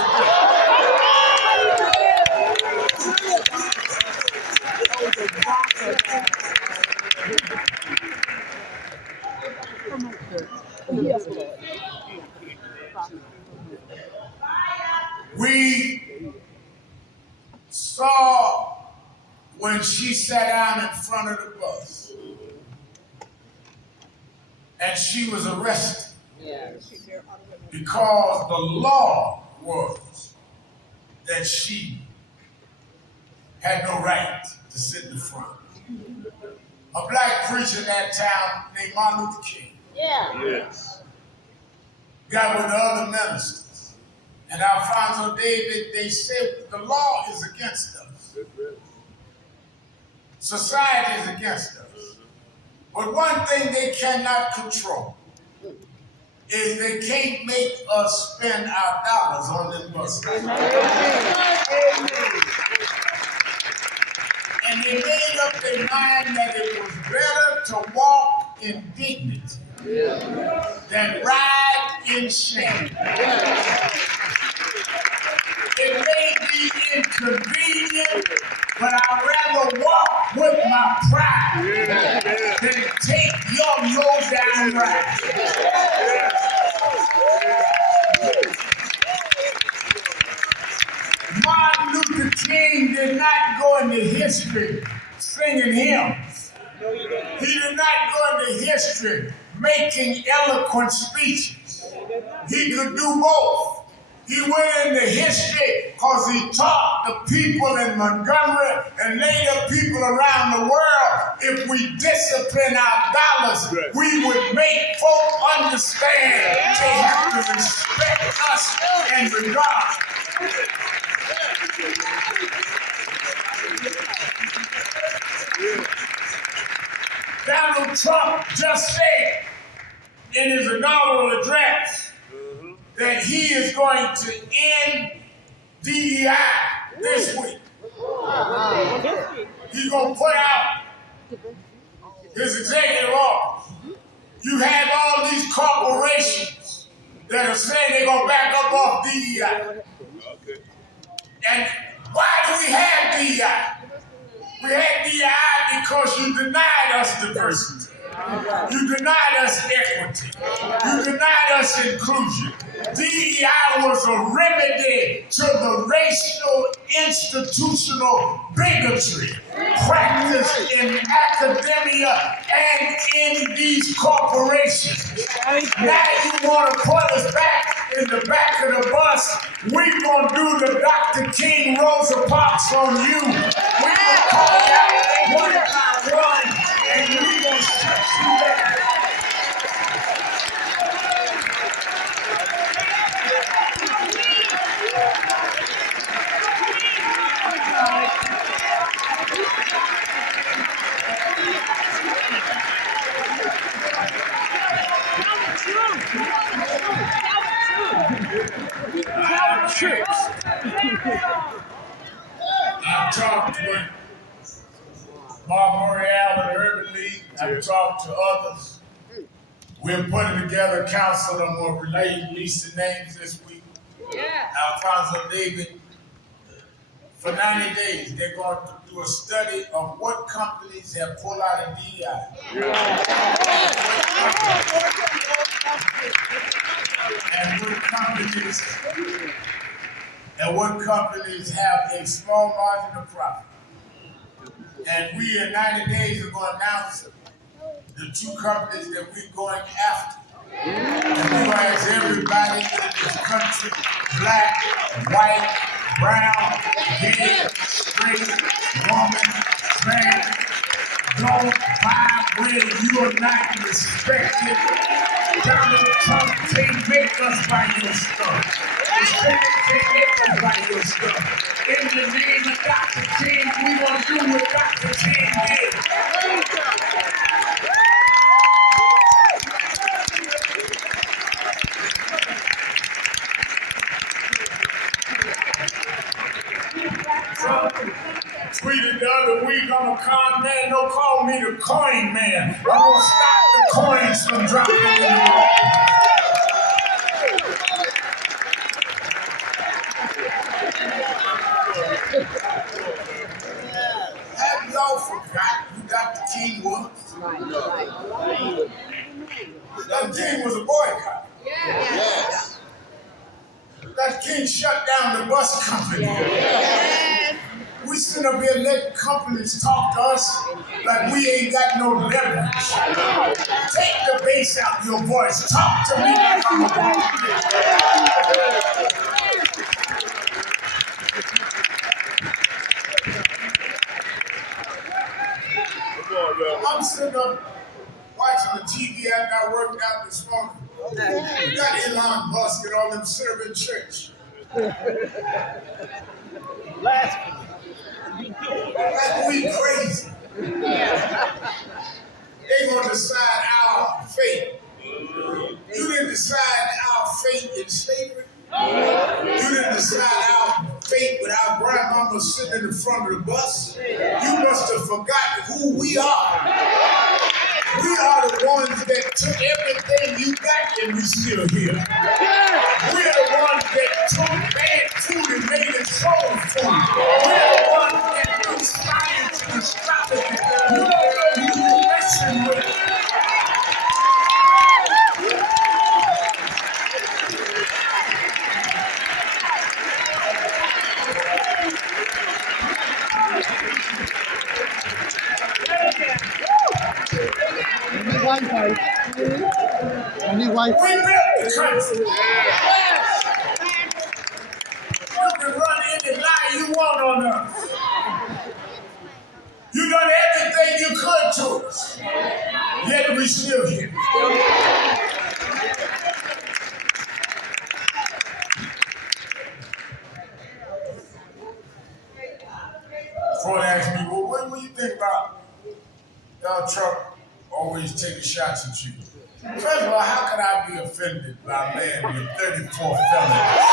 We saw when she sat down in front of the bus and she was arrested because the law was that she had no right to sit in the front. A black preacher in that town named Martin Luther King got with the other ministers. And Alfonso David, they said the law is against us. Society is against us. But one thing they cannot control is they can't make us spend our dollars on them buses. And they made up their mind that it was better to walk in dignity than ride in shame. It may be inconvenient, but I'd rather walk with my pride than take your low-down ride. Martin Luther King did not go into history singing hymns. He did not go into history making eloquent speeches. He could do both. He went into history because he taught the people in Montgomery and later people around the world, if we discipline our dollars, we would make folk understand they have to respect us and regard. Donald Trump just said in his inaugural address that he is going to end DEI this week. He's going to put out his executive orders. You have all these corporations that are saying they're going to back up off DEI. And why do we have DEI? We had DEI because you denied us diversity. You denied us equity. You denied us inclusion. DEI was a remedy to the racial institutional bigotry practiced in academia and in these corporations. Now you want to put us back in the back of the bus. We're going to do the Dr. King Rosa Parks on you. We're going to call you out one by one, and we're going to shut you down. I've talked with Bob Morial and Urban League. I've talked to others. We're putting together a council and we'll release the names this week. Alfonso David for 90 days. They're going to do a study of what companies have pulled out of DEI. And what companies have a small margin of profit. And we in 90 days are going to announce the 2 companies that we're going after. And we're going to ask everybody in this country, black, white, brown, gay, straight, woman, trans, don't buy when you are not respected. Donald Trump can't make us buy your stuff. The Senate can't make us buy your stuff. In the name of Dr. King, we gonna do what Dr. King did. Trump tweeted the other week, I'm a con man, don't call me the coin man. I'm gonna stop the coins from dropping in the water. Have y'all forgot who Dr. King was? Dr. King was a boycott. Yes. Dr. King shut down the bus company. We sit up here letting companies talk to us like we ain't got no leverage. Take the bass out your voice. Talk to me like I'm a woman. I'm sitting up watching the TV after I worked out this morning. You got Elon Musk and all them serving church. Like we crazy. They gonna decide our fate. You didn't decide our fate in slavery. You didn't decide our fate with our grandmama sitting in the front of the bus. You must have forgotten who we are. We are the ones that took everything you got and we still here. We're the ones that took bad food and made it soul food. We're the ones that do science and astrology. You don't know who you're messing with. Only Wi-Fi. Only Wi-Fi. We built the country. You can run any lie you want on us. You done everything you could to us. Yet we still here. Ford asked me, well, what do you think about Donald Trump always taking shots at you? First of all, how could I be offended by a man with 34 felonies?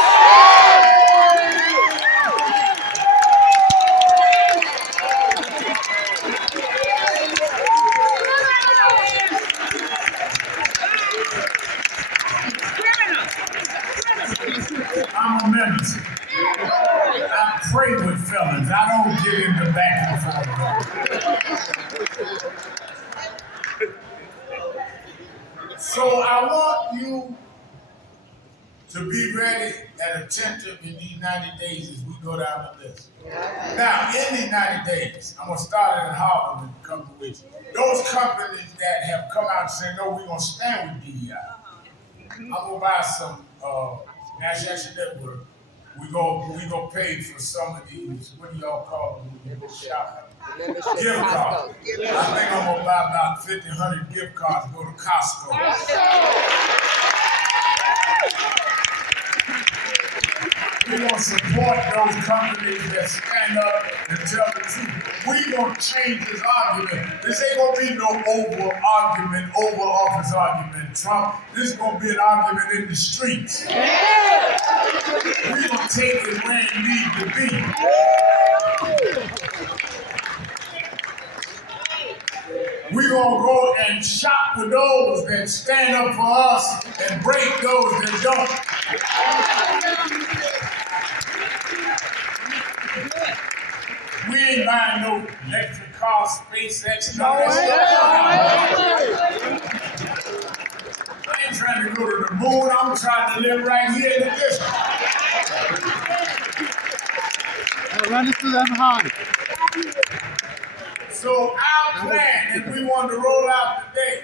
I'm a minister. I pray with felons. I don't get into back and forth. So I want you to be ready and attentive in these 90 days as we go down the list. Now, in these 90 days, I'm going to start it in Harlem in a couple of weeks. Those companies that have come out and said, no, we're going to stand with DEI. I'm going to buy some National Action Network. We go pay for some of these, what do y'all call them when you go shopping? Gift cards. I think I'm going to buy about 1,500 gift cards, go to Costco. We're going to support those companies that stand up and tell the truth. We're going to change this argument. This ain't going to be no over office argument, Trump. This is going to be an argument in the streets. We're going to take it where it needs to be. We're going to go and shop with those that stand up for us and break those that don't. We ain't buying no electric car, SpaceX, none of that stuff. I ain't trying to go to the moon. I'm trying to live right here in the district. Run it to them high. So our plan, and we want to roll out today,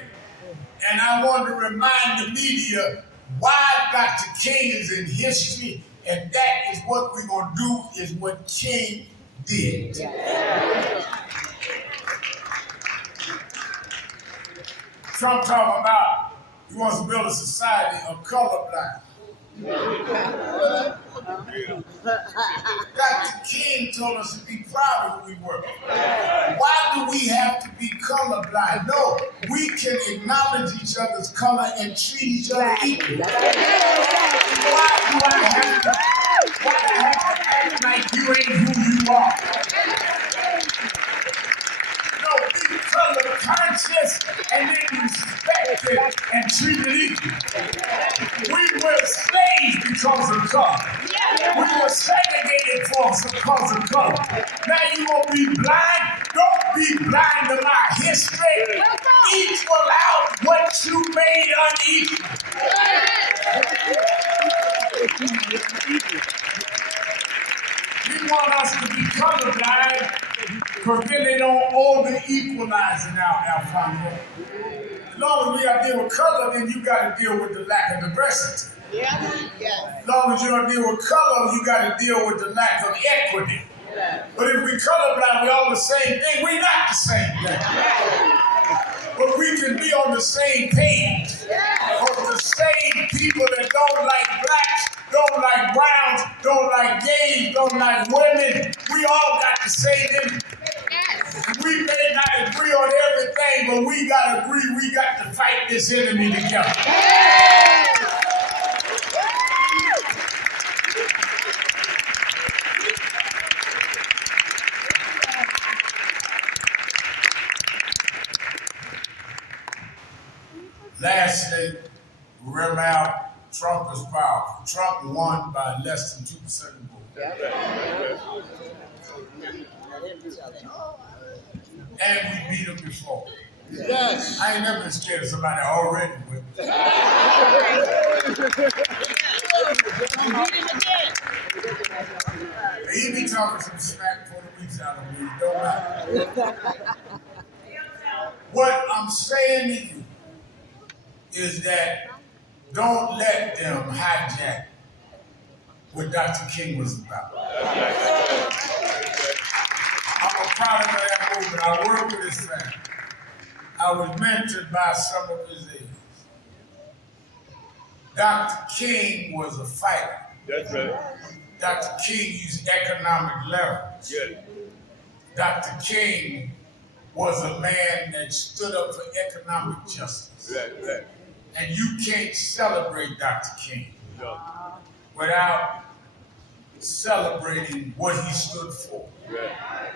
and I want to remind the media why Dr. King is in history, and that is what we're going to do, is what King did. Trump talking about he wants to build a society of colorblind. Dr. King told us to be proud of who we were. Why do we have to be colorblind? No, we can acknowledge each other's color and treat each other equally. Why do I have to act like you ain't who you are? No, be color conscious and then respected and treated equally. We were slaves because of color. We were segregated because of color. Now you gonna be blind? Don't be blind to my history. Equal out what you made unequal. We want us to be colorblind because then they don't owe the equalizing out, Alfonso. As long as we got to deal with color, then you got to deal with the lack of diversity. As long as you don't deal with color, you got to deal with the lack of equity. But if we colorblind, we all the same thing. We're not the same thing. But we can be on the same page. Because the same people that don't like blacks, don't like browns, don't like gays, don't like women, we all got the same enemy. We may not agree on everything, but we got to agree we got to fight this enemy together. Lastly, remember how Trump is powerful. Trump won by less than 2% of the vote. And we beat him before. Yes. I ain't never been scared of somebody already with me. He be talking some smack for the weeks out of me. Don't matter. What I'm saying to you is that don't let them hijack what Dr. King was about. I'm a product of that movement. I work with his family. I was mentored by some of his aides. Dr. King was a fighter. That's right. Dr. King used economic leverage. Yes. Dr. King was a man that stood up for economic justice. Right. And you can't celebrate Dr. King No. without celebrating what he stood for. Right.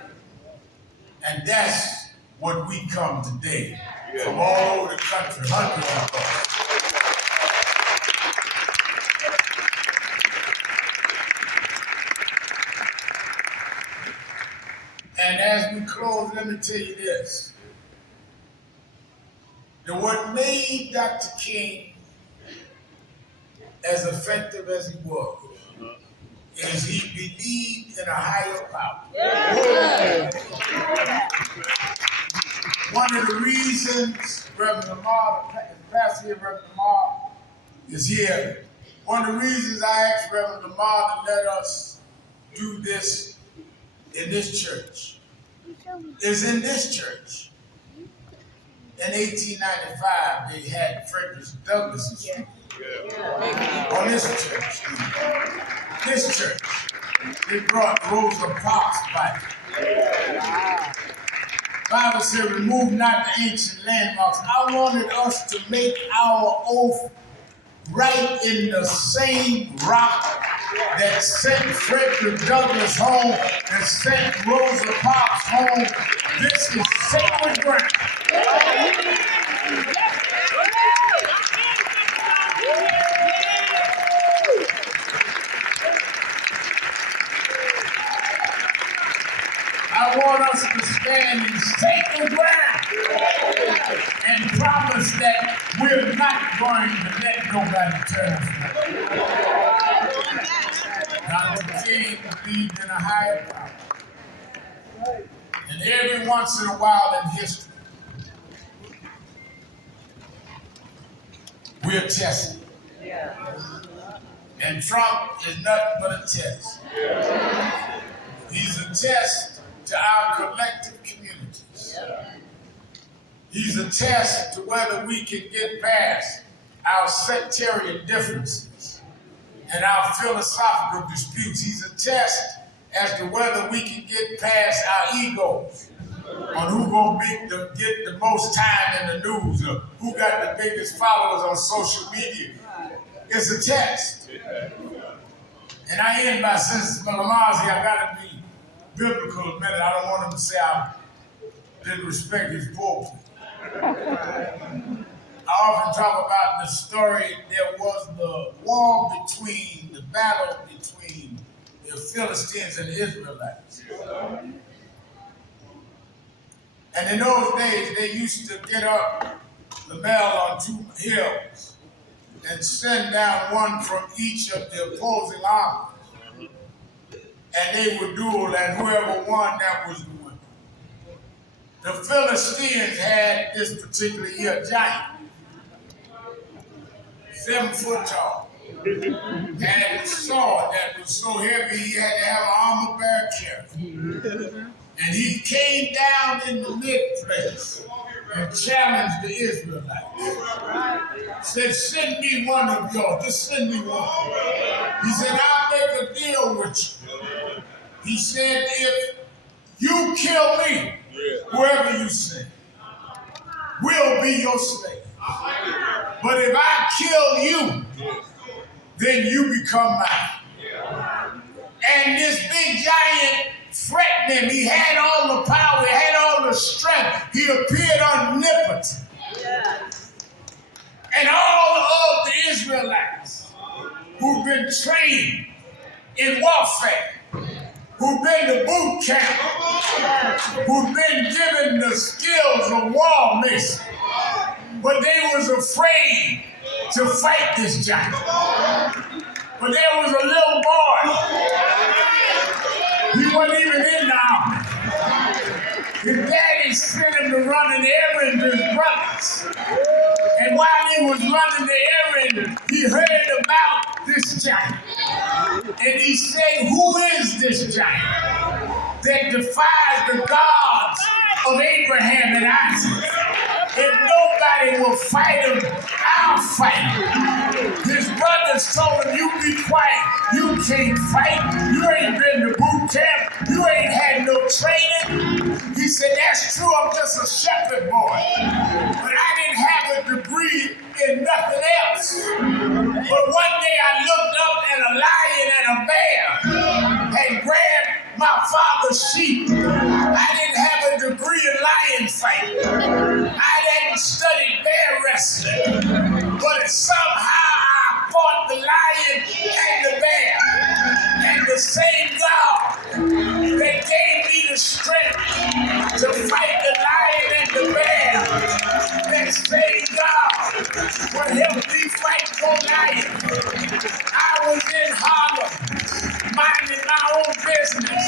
And that's what we come today from all over the country, hundreds of us. And as we close, let me tell you this. That what made Dr. King as effective as he was is he believed in a higher power. One of the reasons Reverend Lamar, the pastor here, Reverend Lamar, is here. One of the reasons I asked Reverend Lamar to let us do this in this church is in this church. In 1895, they had Frederick Douglass' funeral. On this church. This church. They brought Rosa Parks Bible. Bible said, remove not the ancient landmarks. I wanted us to make our oath right in the same rock that sent Frederick Douglass home and sent Rosa Parks home. This is sacred ground. I I want us to stand in sacred ground and promise that we're not going to let nobody turn us down. Dr. King believed in a higher power. And every once in a while in history, we're tested. And Trump is nothing but a test. He's a test to our collective communities. He's a test to whether we can get past our sectarian differences and our philosophical disputes. He's a test as to whether we can get past our egos on who gonna get the most time in the news or who got the biggest followers on social media. It's a test. And I end by saying, Malamazi, I gotta be biblical a minute. I don't want him to say I didn't respect his pulpit. I often talk about the story. There was the war between, the battle between the Philistines and the Israelites. And in those days, they used to get up the bell on two hills and send down one from each of the opposing armies. And they would duel, and whoever won, that was the winner. The Philistines had this particular year a giant, 7 foot tall, had a sword that was so heavy he had to have an armor-bearer carry. And he came down in the mid-place and challenged the Israelites. Said, send me one of y'all, just send me one. He said, I'll make a deal with you. He said, if you kill me, whoever you send, will be your slave. But if I kill you, then you become mine. And this big giant threatened him. He had all the power, he had all the strength. He appeared omnipotent. And all of the Israelites who've been trained in warfare, who've been to boot camp, who've been given the skills of war mason, but they was afraid to fight this giant. But there was a little boy. He wasn't even in the army. His daddy sent him to run an errand to his brothers. And while he was running the errand, he heard about this giant. And he said, who is this giant that defies the gods of Abraham and Isaac? If nobody will fight him, I'll fight him. His brothers told him, you be quiet. You can't fight. You ain't been to boot camp. You ain't had no training. He said, that's true. I'm just a shepherd boy. But I didn't have a degree in nothing else. But one day I looked up and a lion and a bear had grabbed my father's sheep. I didn't have a degree in lion fighting. I hadn't studied bear wrestling. But somehow I fought the lion and the bear. And the same God that gave me the strength to fight the lion and the bear, that same God will help me fight Goliath. I was in Harlem, minding my own business,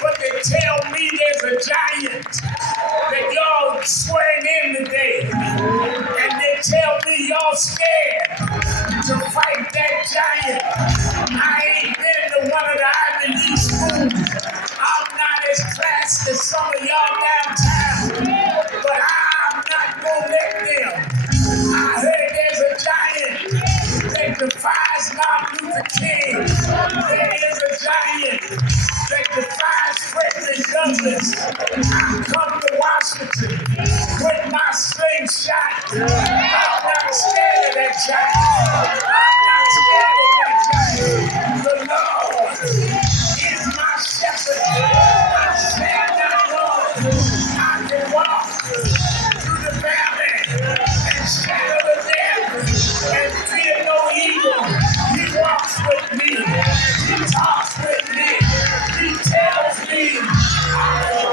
but they tell me there's a giant that y'all swearing in today, and they tell me y'all scared to fight that giant. I ain't been to one of the Ivy League schools. I'm not as classy as some of y'all downtown, but I'm not gonna let them. I heard there's a giant that defies Martin Luther King. There is a giant that defies Frederick Douglass. I come to Washington with my slingshot. I'm not scared of that giant. I'm not scared of that giant. The Lord is my shepherd. I shall not want. I can walk through the valley and shadow of death and fear no evil. He walks with me. He talks with me. He tells me I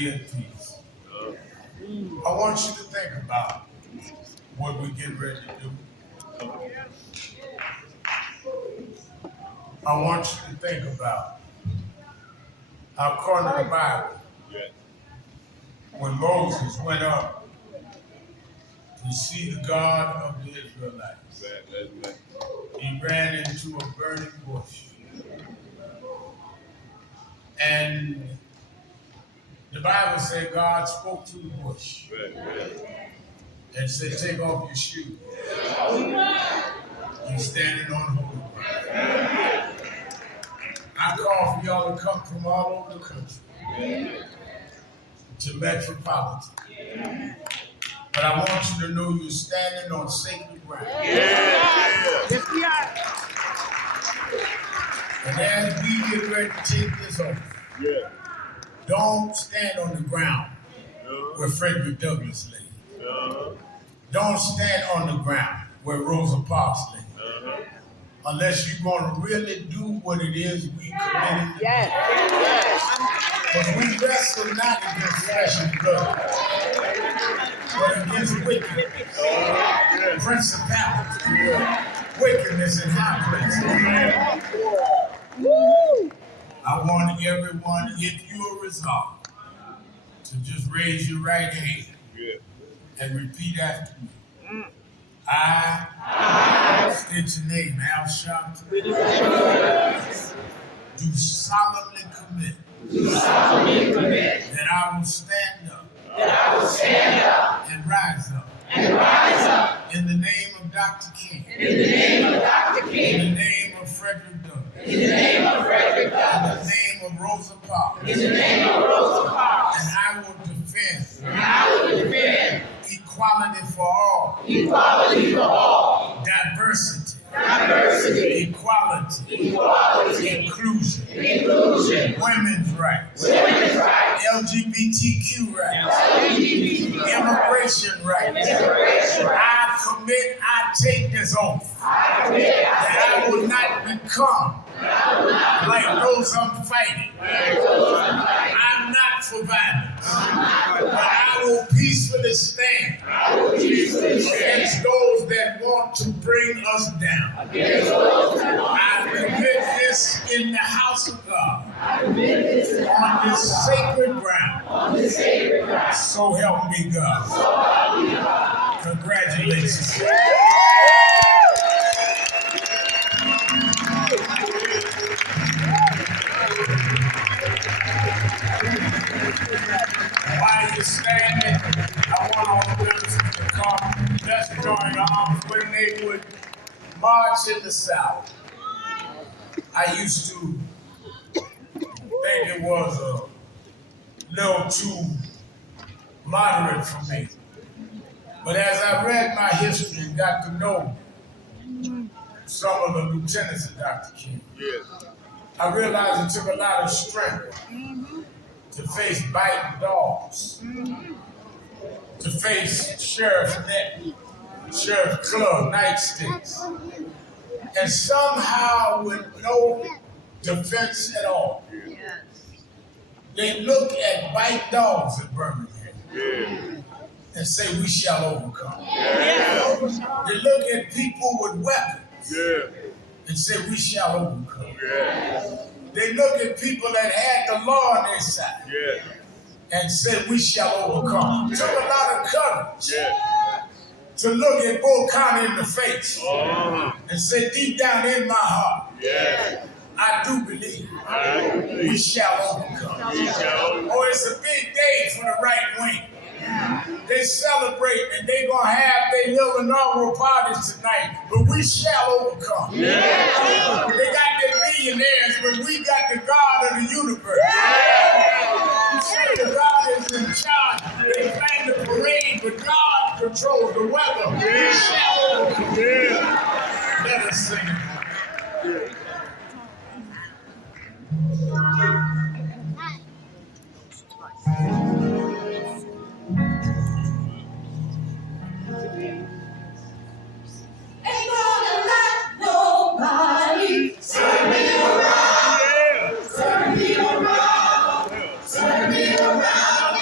be at peace. I want you to think about what we get ready to do. I want you to think about how, according to the Bible, when Moses went up to see the God of the Israelites, he ran into a burning bush. And the Bible said God spoke to the bush and said, take off your shoes. You're standing on holy ground. I call for y'all to come from all over the country to Metropolitan. But I want you to know you're standing on sacred ground. Yes, we are. And as we get ready to take this oath, don't stand on the ground where Frederick Douglass lay. Don't stand on the ground where Rosa Parks lay. Unless you're going to really do what it is we committed to do. But we wrestle not against flesh and blood, but against wickedness, principalities, wickedness in high places. I want everyone, if you are resolved, to just raise your right hand and repeat after me. I, state your name, Al Sharpton, do solemnly commit that I will stand up and rise up in the name of Dr. King, in the name of Frederick Douglass, in the name of Rosa Parks, and I will defend equality for all, diversity, equality, inclusion, women's rights, LGBTQ rights, immigration rights. I commit, I take this oath that I will not become like those I'm fighting. I'm not for violence, but I will peacefully stand against those that want to bring us down. I commit this in the house of God, on this sacred ground. So help me God. Congratulations. While you're standing, I want all the members to come. Let's join arms when they would march in the South. I used to think it was a little too moderate for me. But as I read my history and got to know some of the lieutenants of Dr. King, I realized it took a lot of strength to face biting dogs, to face sheriff's net, sheriff's club, nightsticks, and somehow with no defense at all. They look at bite dogs in Birmingham and say, we shall overcome. They look at people with weapons and say, we shall overcome. They look at people that had the law on their side and said, we shall overcome. It took a lot of courage to look at Bull County in the face and say, deep down in my heart, I do believe we shall overcome. Oh, it's a big day for the right wing. They celebrate and they're going to have their little inaugural parties tonight, but we shall overcome. They got their millionaires, but we got the God of the universe. The God is in charge. They plan the parade, but God controls the weather. We shall overcome. Let us sing. Turn me around.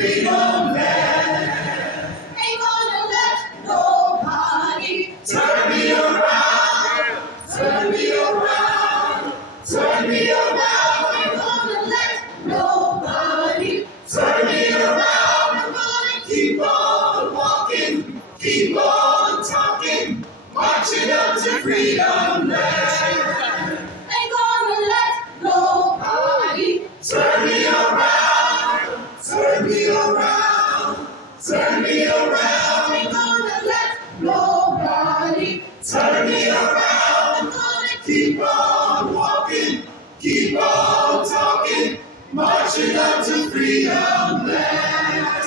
freedom land. Ain't gonna let nobody Turn me around, turn me around, turn me around, ain't gonna let nobody turn me around. I'm gonna Keep on walking, keep on talking, marching up to freedom land. ain't gonna let nobody Turn me around, turn me around, turn me around, ain't gonna let nobody turn me around. I'm gonna Keep on walking, keep on talking, marching up to freedom land.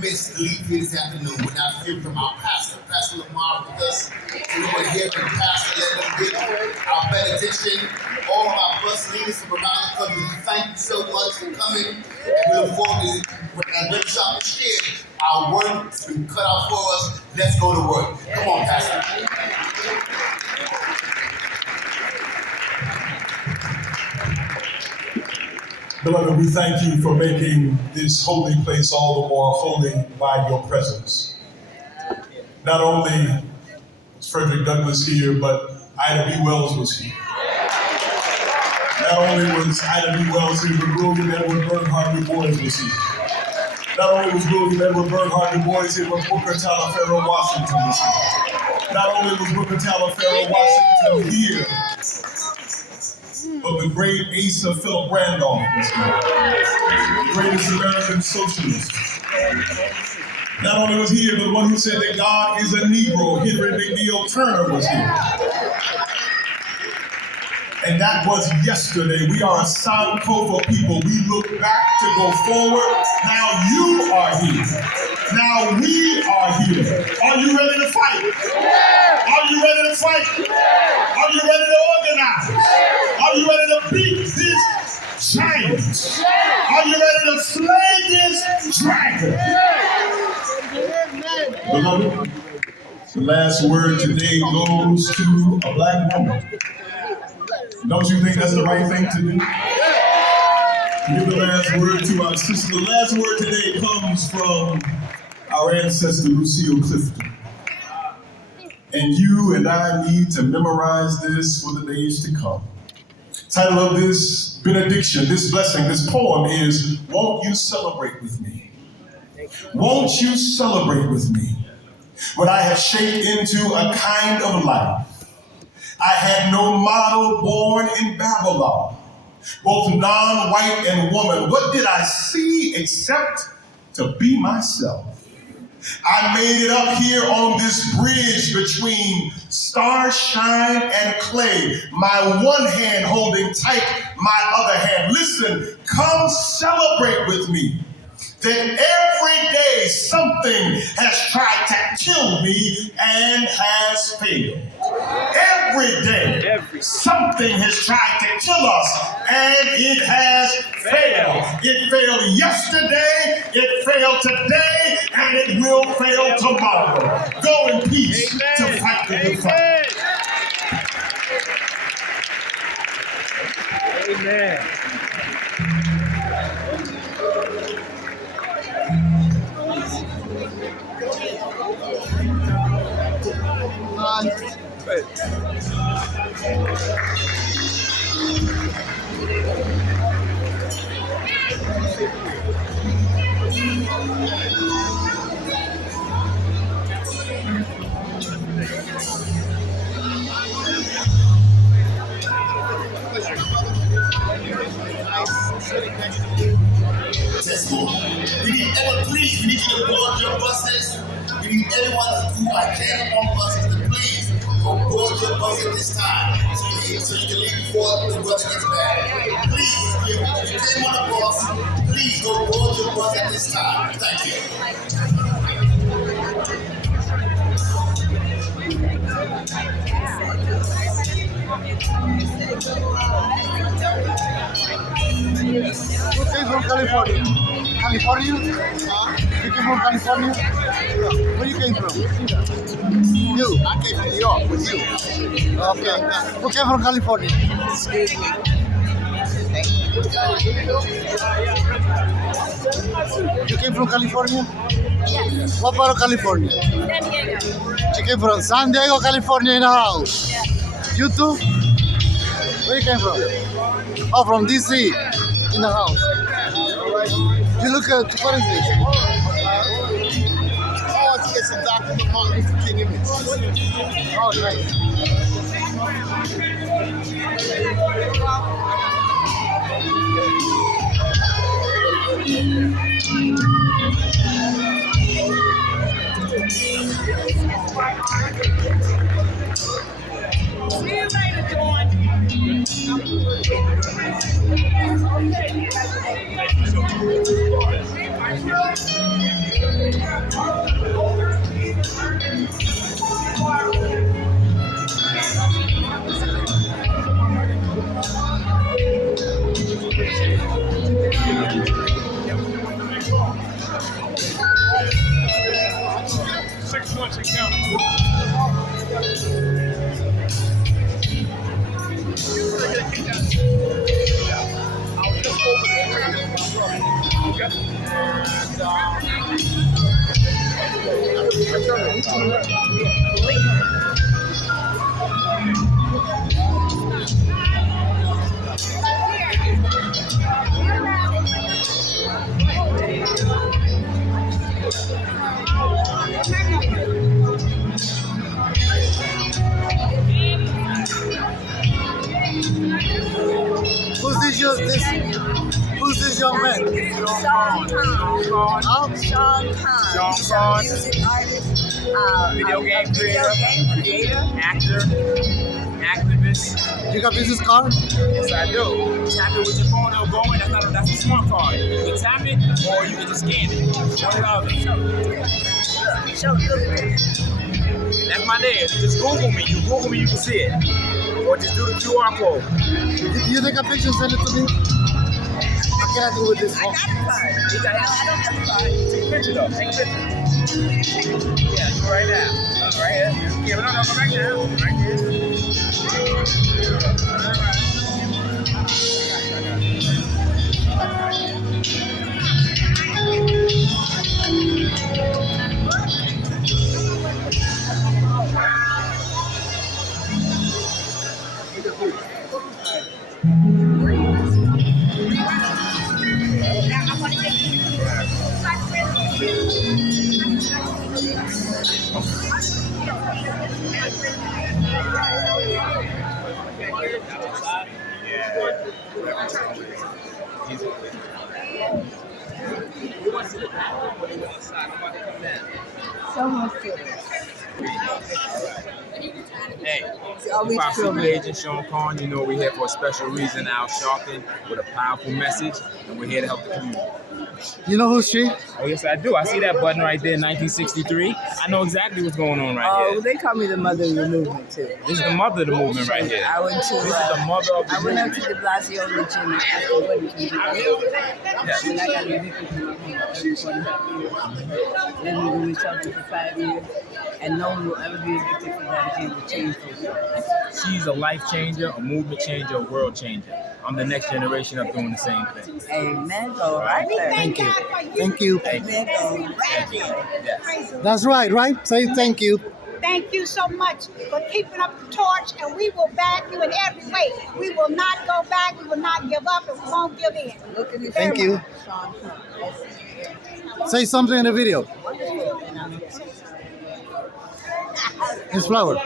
Miss to leave here this afternoon without hearing from our pastor, Pastor Lamar, with us. So we want to hear from Pastor, let them give our benediction. All of our bus leaders from around the country, thank you so much for coming. And we look forward to, as Reverend Sharpton shared, our work's been cut out for us. Let's go to work. Come on, Pastor. Beloved, we thank you for making this holy place all the more holy by your presence. Not only was Frederick Douglass here, but Ida B. Wells was here. Not only was Ida B. Wells here, but William Edward Bernhard Du Bois was here. Not only was William Edward Bernhard Du Bois here, but Booker Talaferro Washington was here. Not only was Booker Talaferro Washington here, but the great Asa Philip Randolph was here, the greatest American socialist. Not only was he here, but the one who said that God is a Negro, Henry McNeil Turner, was here. And that was yesterday. We are a Sankofa people. We look back to go forward. Now you are here. Now we are here. Are you ready to fight? Are you ready to fight? Are you ready to organize? Are you ready to beat this giant? Are you ready to slay this dragon? Beloved, the last word today goes to a black woman. Don't you think that's the right thing to do? Give the last word to our sister. The last word today comes from our ancestor, Lucille Clifton. And you and I need to memorize this for the days to come. Title of this benediction, this blessing, this poem is, Won't You Celebrate With Me? Won't you celebrate with me when I have shaped into a kind of life? I had no model born in Babylon, both non-white and woman. What did I see except to be myself? I made it up here on this bridge between starshine and clay, my one hand holding tight my other hand. Listen, come celebrate with me that every day something has tried to kill me and has failed. Every day something has tried to kill us and it has failed. It failed yesterday, it failed today, and it will fail tomorrow. Go in peace to fight the good fight. Amen. We need everyone, please, we need you to board your buses. We need everyone who I can on buses to please go board your bus at this time so you can leave before the weather gets bad. Please, if you came on a bus, please go board your bus at this time. Thank you. Vocês vão Califórnia. California? You came from California? Where you came from? You? I came from New York with you. Okay. Who came from California? Excuse me. You came from California? Yes. What part of California? San Diego. She came from San Diego, California in the house. Yeah. You too? Where you came from? Oh, from DC in the house. You look at, what is this? Oh, it's a Dr. Martin Luther King image. Oh, nice. See you later, Dawn. Who's this young man? Sharpton. Sharpton. He's a music artist, video game creator, actor, activist. You got business card? Yes, I do. Tap it with your phone, it'll go in. That's a smart card. You can tap it or you can just scan it. Show this. That's my name. Just Google me. You Google me, you can see it. Or just do the QR code. Do you take a picture and send it to me? What can I do with this phone? I got a card. I don't have a card. Take a picture though. Take a picture. Yeah, do it right now. Right here. Yeah, but no, go back now. Right here. Someone said Hey, Fox Super Agent Sean Khan, you know we're here for a special reason now, Sharpton, with a powerful message, and we're here to help the community. You know who's she? Oh, yes, I do. I see that button right there, 1963. I know exactly what's going on right Oh, here. they call me the mother of the movement, too. This is the mother of the movement right here. I went to, This is the mother of the I went up movement. to the Blasio Region after wedding. Yes. And I got evicted from my home every 45 years. Then we were in shelter for 5 years. And no one will ever be evicted from that again to change those lives. She's a life changer, a movement changer, a world changer. I'm the next generation of doing the same thing. Amen. Go right there. Thank you. Thank you. Amen. Go right there. Yes. That's right? Say thank you. Thank you so much for keeping up the torch, and we will back you in every way. We will not go back, we will not give up, and we won't give in. Look at this. Thank you. Sean Hunt. Say something in the video. It's Flower.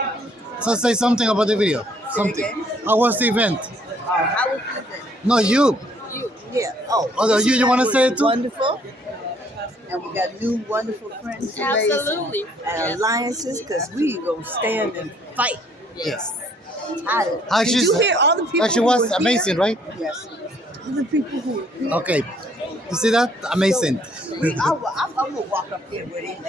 So say something about the video. Something. How was the event? How was the event? No, you. You, yeah. Oh, you want to say it too? Wonderful. And we got new wonderful friends today. Absolutely. And alliances, because we gonna stand and fight. Yes. Did you hear all the people She who was were amazing, here? right? Yes. All the people who were here. Okay. You see that? Amazing. I'm gonna walk up there with him.